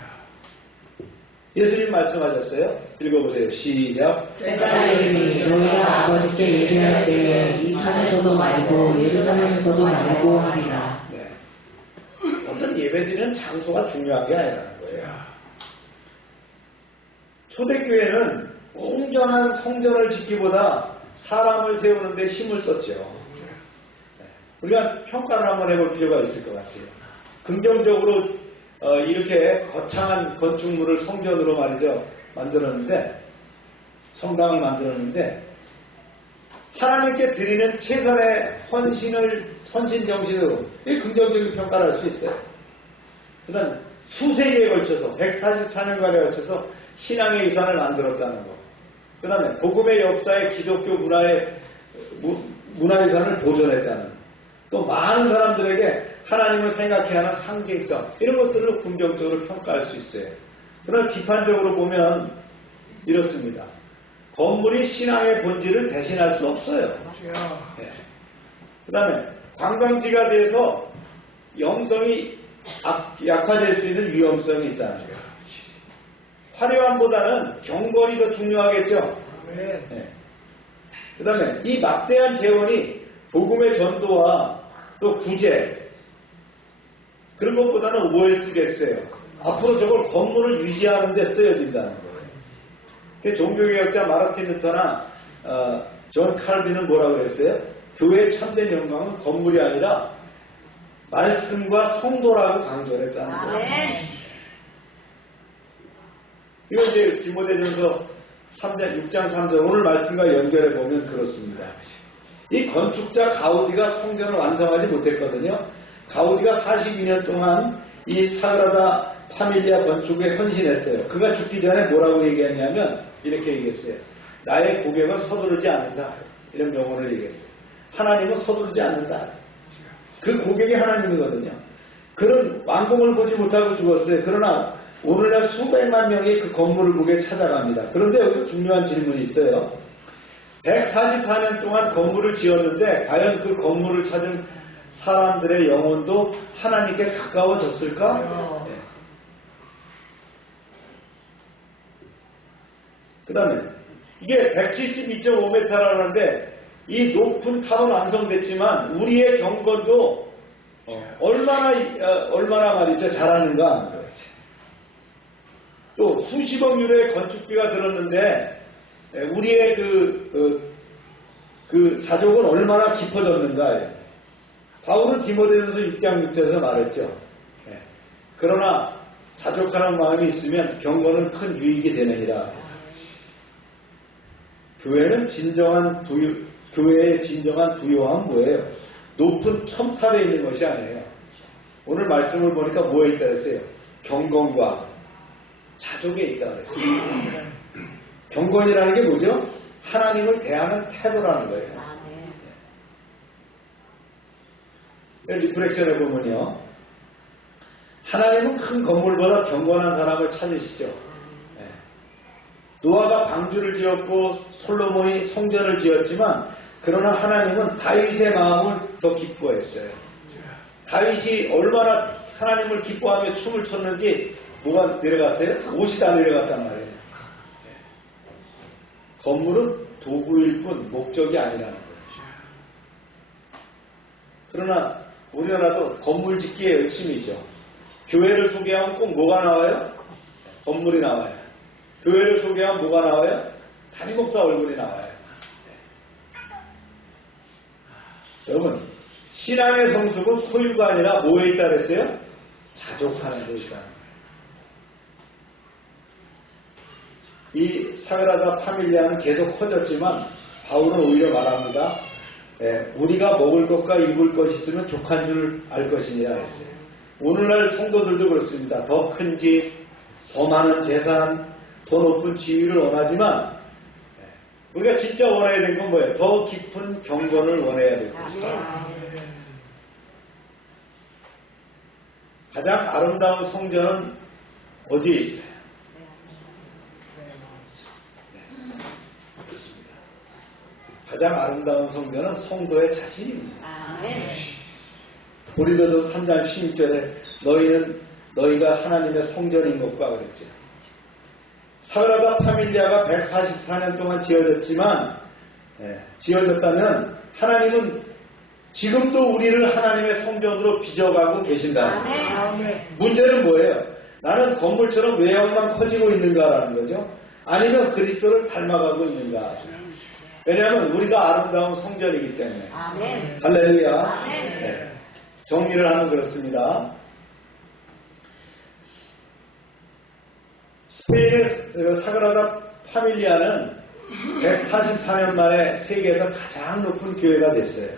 예수님 말씀하셨어요. 읽어보세요. 시작. 때까지 너희가 아버지께 예배할 때에 이 산에서도 말고 예루살렘에서도 말고 하리라. 네. 어떤 예배드리는 장소가 중요한 게 아니라는 거예요. 초대교회는 온전한 성전을 짓기보다 사람을 세우는 데 힘을 썼죠. 네. 우리가 평가를 한번 해볼 필요가 있을 것 같아요. 긍정적으로 이렇게 거창한 건축물을 성전으로 말이죠. 만들었는데, 성당을 만들었는데, 하나님께 드리는 최선의 헌신 정신으로 긍정적인 평가를 할 수 있어요. 그다음 수세기에 걸쳐서 144년간에 걸쳐서 신앙의 유산을 만들었다는 거. 그 다음에 복음의 역사에 기독교 문화유산을 보존했다는 거. 또 많은 사람들에게 하나님을 생각해야 하는 상징성 이런 것들을 긍정적으로 평가할 수 있어요. 그러나 비판적으로 보면 이렇습니다. 건물이 신앙의 본질을 대신할 수 없어요. 네. 그 다음에 관광지가 돼서 영성이 약화될 수 있는 위험성이 있다는 거예요. 화려함보다는 경건이 더 중요하겠죠. 네. 그 다음에 이 막대한 재원이 복음의 전도와 또 구제 그런 것보다는 뭐에 쓰겠어요? 앞으로 저걸 건물을 유지하는 데 쓰여진다는 거예요. 종교개혁자 마르틴 루터나 존 칼빈은 뭐라고 그랬어요? 교회의 참된 영광은 건물이 아니라 말씀과 성도라고 강조를 했다는 거예요. 이거 이제 디모데전서 6장 3절 오늘 말씀과 연결해 보면 그렇습니다. 이 건축자 가우디가 성전을 완성하지 못했거든요. 가우디가 42년 동안 이 사그라다 파밀리아 건축에 헌신했어요. 그가 죽기 전에 뭐라고 얘기했냐면 이렇게 얘기했어요. 나의 고객은 서두르지 않는다. 이런 명언을 얘기했어요. 하나님은 서두르지 않는다. 그 고객이 하나님이거든요. 그런 완공을 보지 못하고 죽었어요. 그러나 오늘날 수백만 명이 그 건물을 보게 찾아갑니다. 그런데 여기서 중요한 질문이 있어요. 144년 동안 건물을 지었는데 과연 그 건물을 찾은 사람들의 영혼도 하나님께 가까워졌을까? 네. 그 다음에 이게 172.5m라고 하는데 이 높은 탑은 완성됐지만 우리의 경건도 얼마나 말이죠 잘하는가. 또 수십억 유로의 건축비가 들었는데 우리의 그 자족은 얼마나 깊어졌는가. 바울은 디모데전서 6장 6절에서 말했죠. 그러나 자족하는 마음이 있으면 경건은 큰 유익이 되느니라. 교회의 진정한 부요함은 뭐예요? 높은 첨탑에 있는 것이 아니에요. 오늘 말씀을 보니까 뭐에 있다 그랬어요? 경건과 자족에 있다 그랬어요. 경건이라는 게 뭐죠? 하나님을 대하는 태도라는 거예요. 리프렉션에 보면요. 하나님은 큰 건물보다 경건한 사람을 찾으시죠. 노아가 방주를 지었고 솔로몬이 성전을 지었지만 그러나 하나님은 다윗의 마음을 더 기뻐했어요. 다윗이 얼마나 하나님을 기뻐하며 춤을 췄는지 뭐가 내려갔어요? 옷이 다 내려갔단 말이에요. 건물은 도구일 뿐 목적이 아니라는 거예요. 그러나 우리나라도 건물 짓기에 열심이죠. 교회를 소개하면 꼭 뭐가 나와요? 건물이 나와요. 교회를 소개하면 뭐가 나와요? 담임목사 얼굴이 나와요. 여러분, 신앙의 성숙은 소유가 아니라 뭐에 있다 그랬어요? 자족하는 데 있다는 거예요. 이 사그라다 파밀리아는 계속 커졌지만 바울은 오히려 말합니다. 우리가 먹을 것과 입을 것이 있으면 족한 줄 알 것이니라 했어요. 오늘날 성도들도 그렇습니다. 더 큰 집, 더 많은 재산, 더 높은 지위를 원하지만 우리가 진짜 원해야 되는 건 뭐예요? 더 깊은 경건을 원해야 되는 것이죠. 가장 아름다운 성전은 어디에 있어요? 그렇습니다. 가장 아름다운 성전은 성도의 자신입니다. 고린도서 3장 16절에 너희가 하나님의 성전인 것과 그랬죠. 사그라다 파밀리아가 144년 동안 지어졌다면 하나님은 지금도 우리를 하나님의 성전으로 빚어가고 계신다. 문제는 뭐예요? 나는 건물처럼 외형만 커지고 있는가라는 거죠. 아니면 그리스도를 닮아가고 있는가. 왜냐하면 우리가 아름다운 성전이기 때문에. 할렐루야. 네. 정리를 하면 그렇습니다. 스페인의 사그라다 파밀리아는 144년 만에 세계에서 가장 높은 교회가 됐어요.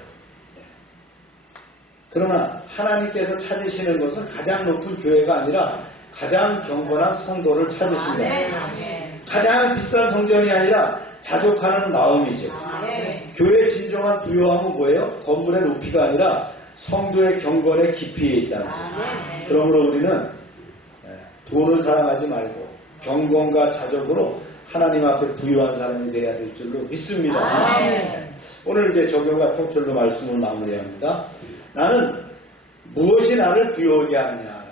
그러나 하나님께서 찾으시는 것은 가장 높은 교회가 아니라 가장 경건한 성도를 찾으신다. 가장 비싼 성전이 아니라 자족하는 마음이죠. 교회의 진정한 부요함은 뭐예요? 건물의 높이가 아니라 성도의 경건의 깊이에 있다는 거예요. 그러므로 우리는 돈을 사랑하지 말고 경건과 자족으로 하나님 앞에 부유한 사람이 되어야 될 줄로 믿습니다. 오늘 이제 적용과 통찰로 말씀을 마무리합니다. 나는 무엇이 나를 부유하게 하느냐?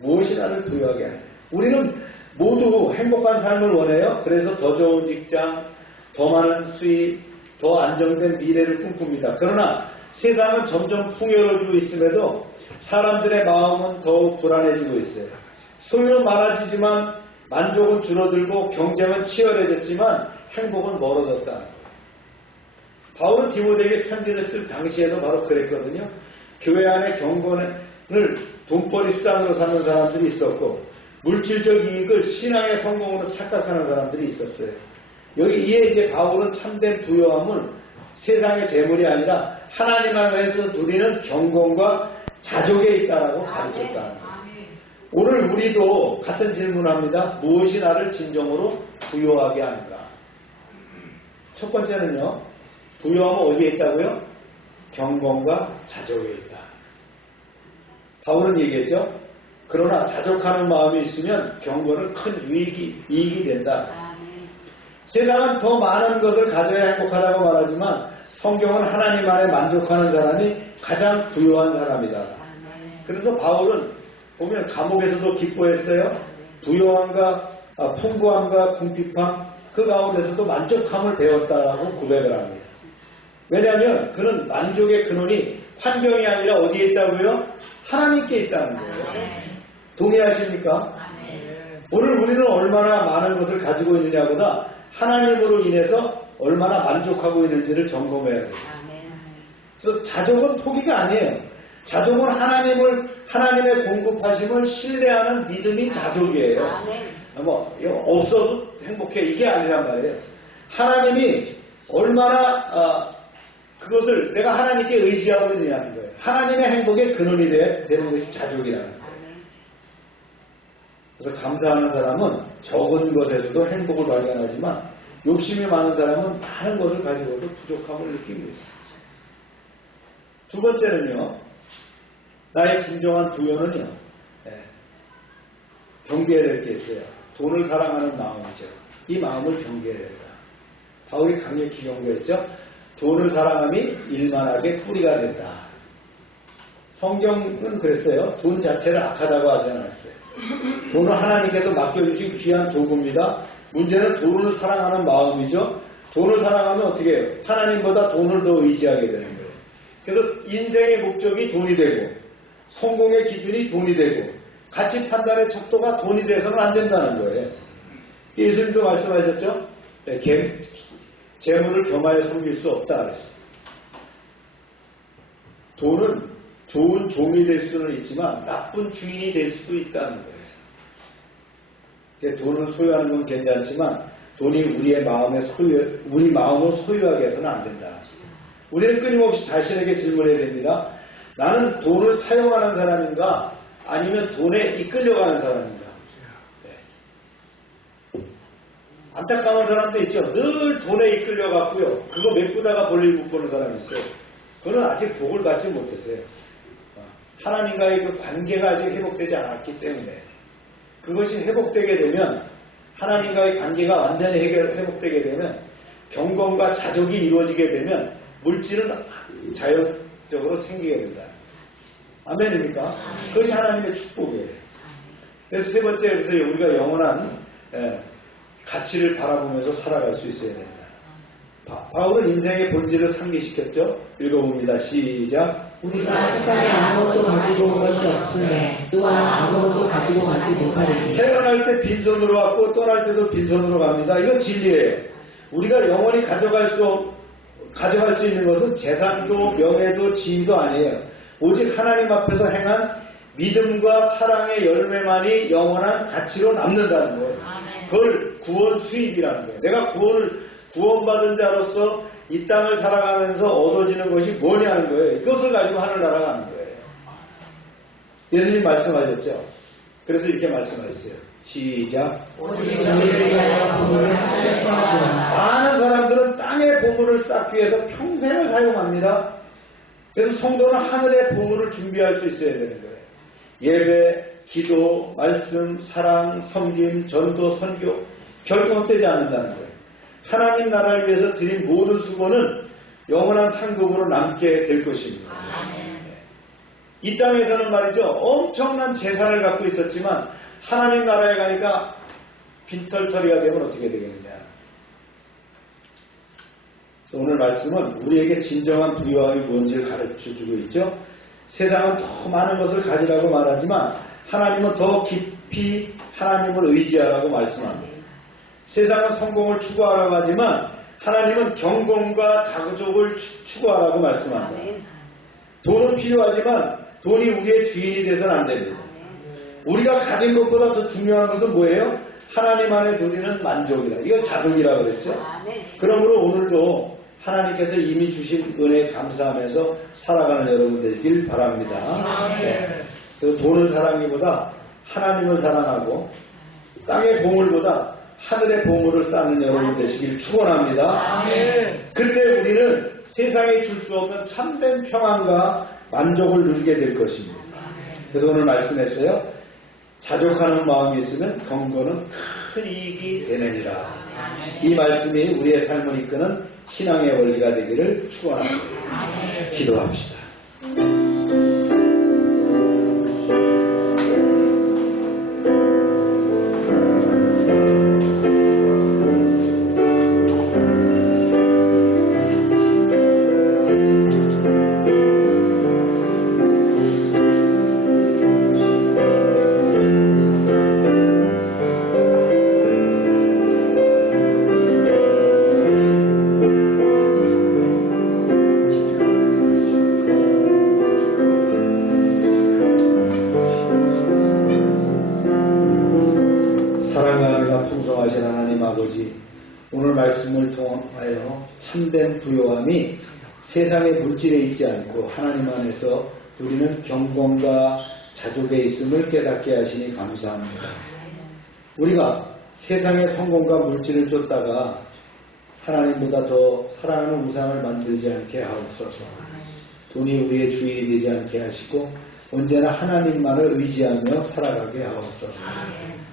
무엇이 나를 부유하게 하느냐? 우리는 모두 행복한 삶을 원해요. 그래서 더 좋은 직장, 더 많은 수입, 더 안정된 미래를 꿈꿉니다. 그러나 세상은 점점 풍요로워지고 있음에도 사람들의 마음은 더욱 불안해지고 있어요. 소유는 많아지지만 만족은 줄어들고 경쟁은 치열해졌지만 행복은 멀어졌다는 거예요. 바울은 디모데에게 편지를 쓸 당시에도 바로 그랬거든요. 교회 안에 경건을 돈벌이 수단으로 삼는 사람들이 있었고 물질적 이익을 신앙의 성공으로 착각하는 사람들이 있었어요. 여기에 이제 바울은 참된 부요함은 세상의 재물이 아니라 하나님 안에서 누리는 경건과 자족에 있다라고 가르쳤다는 거예요. 오늘 우리도 같은 질문을 합니다. 무엇이 나를 진정으로 부요하게 하는가? 첫 번째는요. 부요함은 어디에 있다고요? 경건과 자족에 있다. 바울은 얘기했죠. 그러나 자족하는 마음이 있으면 경건은 큰 이익이 된다. 세상은 더 많은 것을 가져야 행복하다고 말하지만 성경은 하나님 안에 만족하는 사람이 가장 부유한 사람이다. 그래서 바울은 보면 감옥에서도 기뻐했어요. 부요함과 풍부함과 궁핍함 그 가운데서도 만족함을 배웠다라고 고백을 합니다. 왜냐하면 그는 만족의 근원이 환경이 아니라 어디에 있다고요? 하나님께 있다는 거예요. 동의하십니까? 오늘 우리는 얼마나 많은 것을 가지고 있느냐보다 하나님으로 인해서 얼마나 만족하고 있는지를 점검해야 돼요. 그래서 자족은 포기가 아니에요. 자족은 하나님의 공급하심을 신뢰하는 믿음이 자족이에요. 없어도 행복해 이게 아니란 말이에요. 하나님이 얼마나 그것을 내가 하나님께 의지하고 있느냐는 거예요. 하나님의 행복의 근원이 되는 것이 자족이라는 거예요. 그래서 감사하는 사람은 적은 것에서도 행복을 발견하지만 욕심이 많은 사람은 많은 것을 가지고도 부족함을 느끼고 있습니다. 두 번째는요. 나의 진정한 부여는요. 경계해야 될 게 있어요. 돈을 사랑하는 마음이죠. 이 마음을 경계해야 된다. 바울이 강력히 경고했죠. 돈을 사랑함이 일만하게 뿌리가 된다. 성경은 그랬어요. 돈 자체를 악하다고 하지 않았어요. 돈은 하나님께서 맡겨주신 귀한 도구입니다. 문제는 돈을 사랑하는 마음이죠. 돈을 사랑하면 어떻게 해요? 하나님보다 돈을 더 의지하게 되는 거예요. 그래서 인생의 목적이 돈이 되고 성공의 기준이 돈이 되고 가치 판단의 척도가 돈이 돼서는 안 된다는 거예요. 예수님도 말씀하셨죠. 재물을 겸하여 섬길 수 없다 그랬어요. 돈은 좋은 종이 될 수는 있지만 나쁜 주인이 될 수도 있다는 거예요. 돈을 소유하는 건 괜찮지만 돈이 우리 마음을 소유하게 해서는 안 된다. 우리는 끊임없이 자신에게 질문해야 됩니다. 나는 돈을 사용하는 사람인가? 아니면 돈에 이끌려가는 사람인가? 네. 안타까운 사람도 있죠. 늘 돈에 이끌려갔고요. 그거 메꾸다가 볼일 못 보는 사람이 있어요. 그거는 아직 복을 받지 못했어요. 하나님과의 그 관계가 아직 회복되지 않았기 때문에 그것이 회복되게 되면 하나님과의 관계가 완전히 회복되게 되면 경건과 자족이 이루어지게 되면 물질은 자연적으로 생기게 된다. 아멘입니까? 그것이 하나님의 축복이에요. 그래서 세 번째에서 우리가 영원한 가치를 바라보면서 살아갈 수 있어야 된다. 바울은 인생의 본질을 상기시켰죠. 읽어봅니다. 시작. 우리가 세상에 아무것도 가지고 온 것이 없으매 또한 아무것도 가지고 가지 못하리니. 태어날 때 빈손으로 왔고 떠날 때도 빈손으로 갑니다. 이건 진리예요. 우리가 영원히 가져갈 수 있는 것은 재산도 명예도 지위도 아니에요. 오직 하나님 앞에서 행한 믿음과 사랑의 열매만이 영원한 가치로 남는다는 거예요. 그걸 구원 수입이라는 거예요. 내가 구원받은 자로서 이 땅을 살아가면서 얻어지는 것이 뭐냐는 거예요. 이것을 가지고 하늘나라 가는 거예요. 예수님 말씀하셨죠. 그래서 이렇게 말씀하셨어요. 시작. 많은 사람들은 땅의 보물을 쌓기 위해서 평생을 사용합니다. 그래서 성도는 하늘의 보물을 준비할 수 있어야 되는 거예요. 예배, 기도, 말씀, 사랑, 섬김, 전도, 선교 결코 헛되지 않는다는 거예요. 하나님 나라를 위해서 드린 모든 수고는 영원한 상급으로 남게 될 것입니다. 이 땅에서는 말이죠. 엄청난 재산을 갖고 있었지만 하나님 나라에 가니까 빈털터리가 되면 어떻게 되겠느냐. 그래서 오늘 말씀은 우리에게 진정한 부유함이 뭔지를 가르쳐주고 있죠. 세상은 더 많은 것을 가지라고 말하지만 하나님은 더 깊이 하나님을 의지하라고 말씀합니다. 세상은 성공을 추구하라고 하지만 하나님은 경건과 자족을 추구하라고 말씀합니다. 돈은 필요하지만 돈이 우리의 주인이 돼서는 안 됩니다. 우리가 가진 것보다 더 중요한 것은 뭐예요? 하나님 안에 누리는 만족이다. 이거 자족이라고 그랬죠. 그러므로 오늘도 하나님께서 이미 주신 은혜에 감사하면서 살아가는 여러분 되시길 바랍니다. 네. 그래서 돈을 사랑하기보다 하나님을 사랑하고 땅의 보물보다 하늘의 보물을 쌓는 여러분 되시길 축원합니다. 그때 우리는 세상에 줄 수 없는 참된 평안과 만족을 누리게 될 것입니다. 그래서 오늘 말씀했어요. 자족하는 마음이 있으면 경건은 큰 이익이 되느니라. 이 말씀이 우리의 삶을 이끄는 신앙의 원리가 되기를 축원합니다. 기도합시다. 오늘 말씀을 통하여 참된 부요함이 세상의 물질에 있지 않고 하나님 안에서 우리는 경건과 자족에 있음을 깨닫게 하시니 감사합니다. 우리가 세상의 성공과 물질을 쫓다가 하나님보다 더 사랑하는 우상을 만들지 않게 하옵소서. 돈이 우리의 주인이 되지 않게 하시고 언제나 하나님만을 의지하며 살아가게 하옵소서.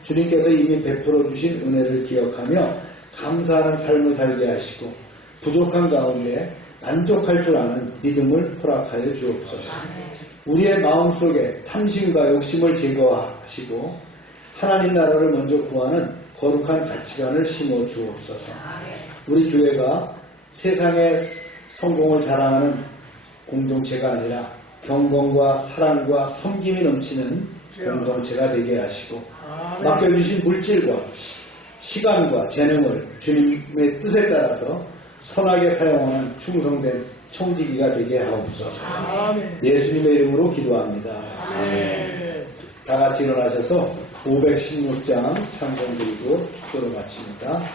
주님께서 이미 베풀어 주신 은혜를 기억하며 감사하는 삶을 살게 하시고 부족한 가운데 만족할 줄 아는 믿음을 허락하여 주옵소서. 우리의 마음속에 탐심과 욕심을 제거하시고 하나님 나라를 먼저 구하는 거룩한 가치관을 심어 주옵소서. 우리 교회가 세상의 성공을 자랑하는 공동체가 아니라 경건과 사랑과 섬김이 넘치는 공동체가 되게 하시고 맡겨주신 물질과 시간과 재능을 주님의 뜻에 따라서 선하게 사용하는 충성된 청지기가 되게 하옵소서. 예수님의 이름으로 기도합니다. 아멘. 다 같이 일어나셔서 516장 찬송 드리고 기도를 마칩니다.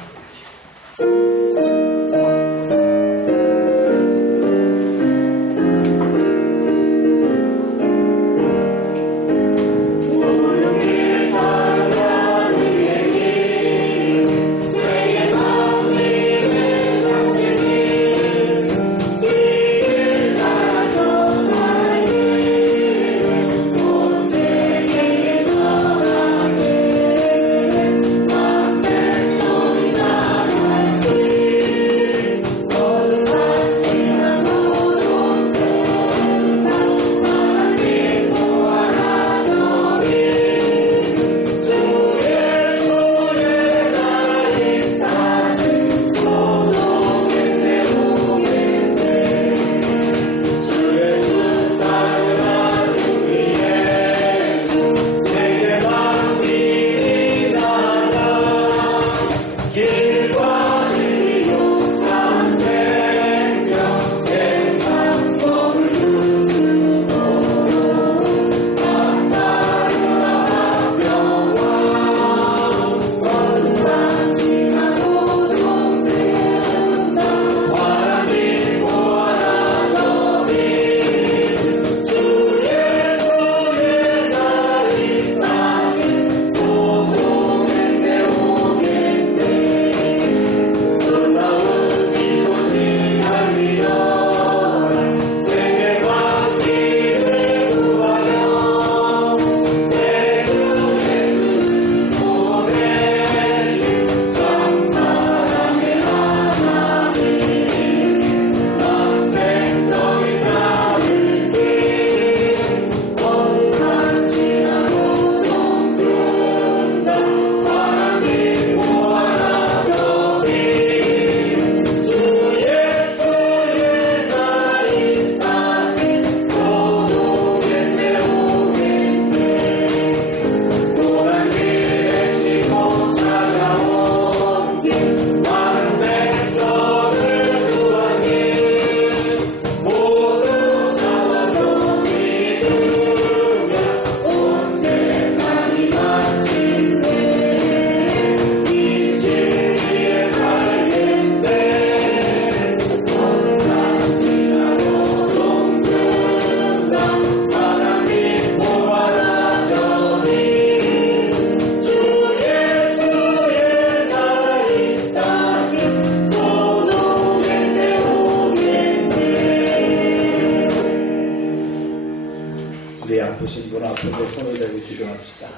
아프신 분 앞에 손을 대고 기도합시다.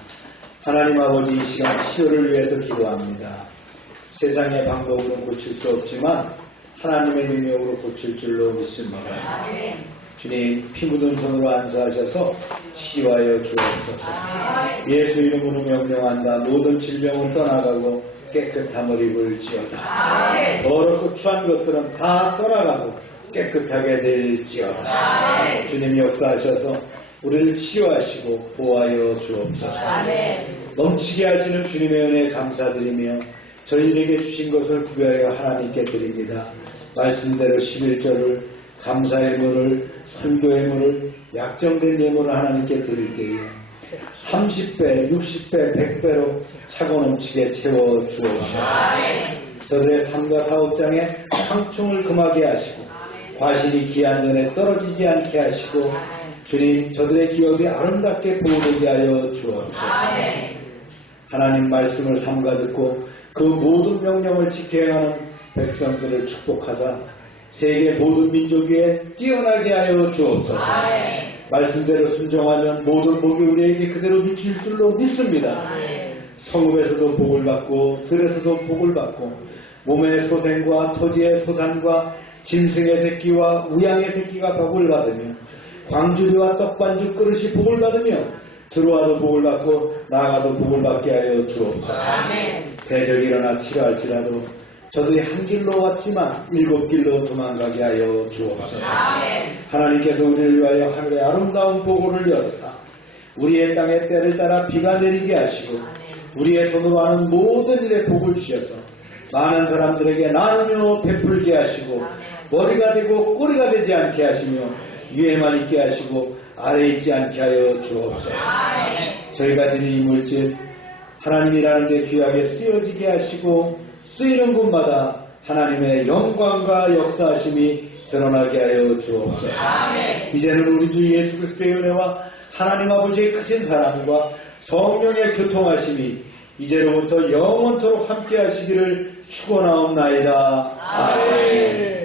하나님 아버지, 이 시간 치료를 위해서 기도합니다. 세상의 방법으로는 고칠 수 없지만 하나님의 능력으로 고칠 줄로 믿습니다. 주님, 피 묻은 손으로 안수하셔서 치유하여 주옵소서. 예수 이름으로 명령한다. 모든 질병은 떠나가고 깨끗함을 입을지어다. 더럽고 추한 것들은 다 떠나가고 깨끗하게 될지어다. 주님 역사하셔서 우리를 치유하시고 보호하여 주옵소서. 넘치게 하시는 주님의 은혜에 감사드리며 저희에게 주신 것을 구별하여 하나님께 드립니다. 말씀대로 11조를 감사의 예물을, 선교의 예물을, 약정된 예물을 하나님께 드릴 때에 30배, 60배, 100배로 차고 넘치게 채워 주옵소서. 저들의 삶과 사업장에 상충을 금하게 하시고 과실이 기한 전에 떨어지지 않게 하시고 주님, 저들의 기업이 아름답게 보이게 하여 주옵소서. 하나님 말씀을 삼가 듣고 그 모든 명령을 지켜야 하는 백성들을 축복하사 세계 모든 민족 위에 뛰어나게 하여 주옵소서. 말씀대로 순종하면 모든 복이 우리에게 그대로 미칠 줄로 믿습니다. 성읍에서도 복을 받고 들에서도 복을 받고 몸의 소생과 토지의 소산과 짐승의 새끼와 우양의 새끼가 복을 받으며 광주리와 떡반죽 그릇이 복을 받으며 들어와도 복을 받고 나가도 복을 받게 하여 주옵소서. 대적이 일어나 치료할지라도 저들이 한 길로 왔지만 7길로 도망가게 하여 주옵소서. 하나님께서 우리를 위하여 하늘의 아름다운 보고를 열사 우리의 땅의 때를 따라 비가 내리게 하시고 우리의 손으로 하는 모든 일에 복을 주셔서 많은 사람들에게 나누며 베풀게 하시고 머리가 되고 꼬리가 되지 않게 하시며 위에만 있게 하시고 아래 있지 않게 하여 주옵소서. 저희가 드린 이 물질 하나님이라는 데 귀하게 쓰여지게 하시고 쓰이는 곳마다 하나님의 영광과 역사하심이 드러나게 하여 주옵소서. 이제는 우리 주 예수 그리스도의 은혜와 하나님 아버지의 크신 사랑과 성령의 교통하심이 이제로부터 영원토록 함께 하시기를 축원하옵나이다. 아멘.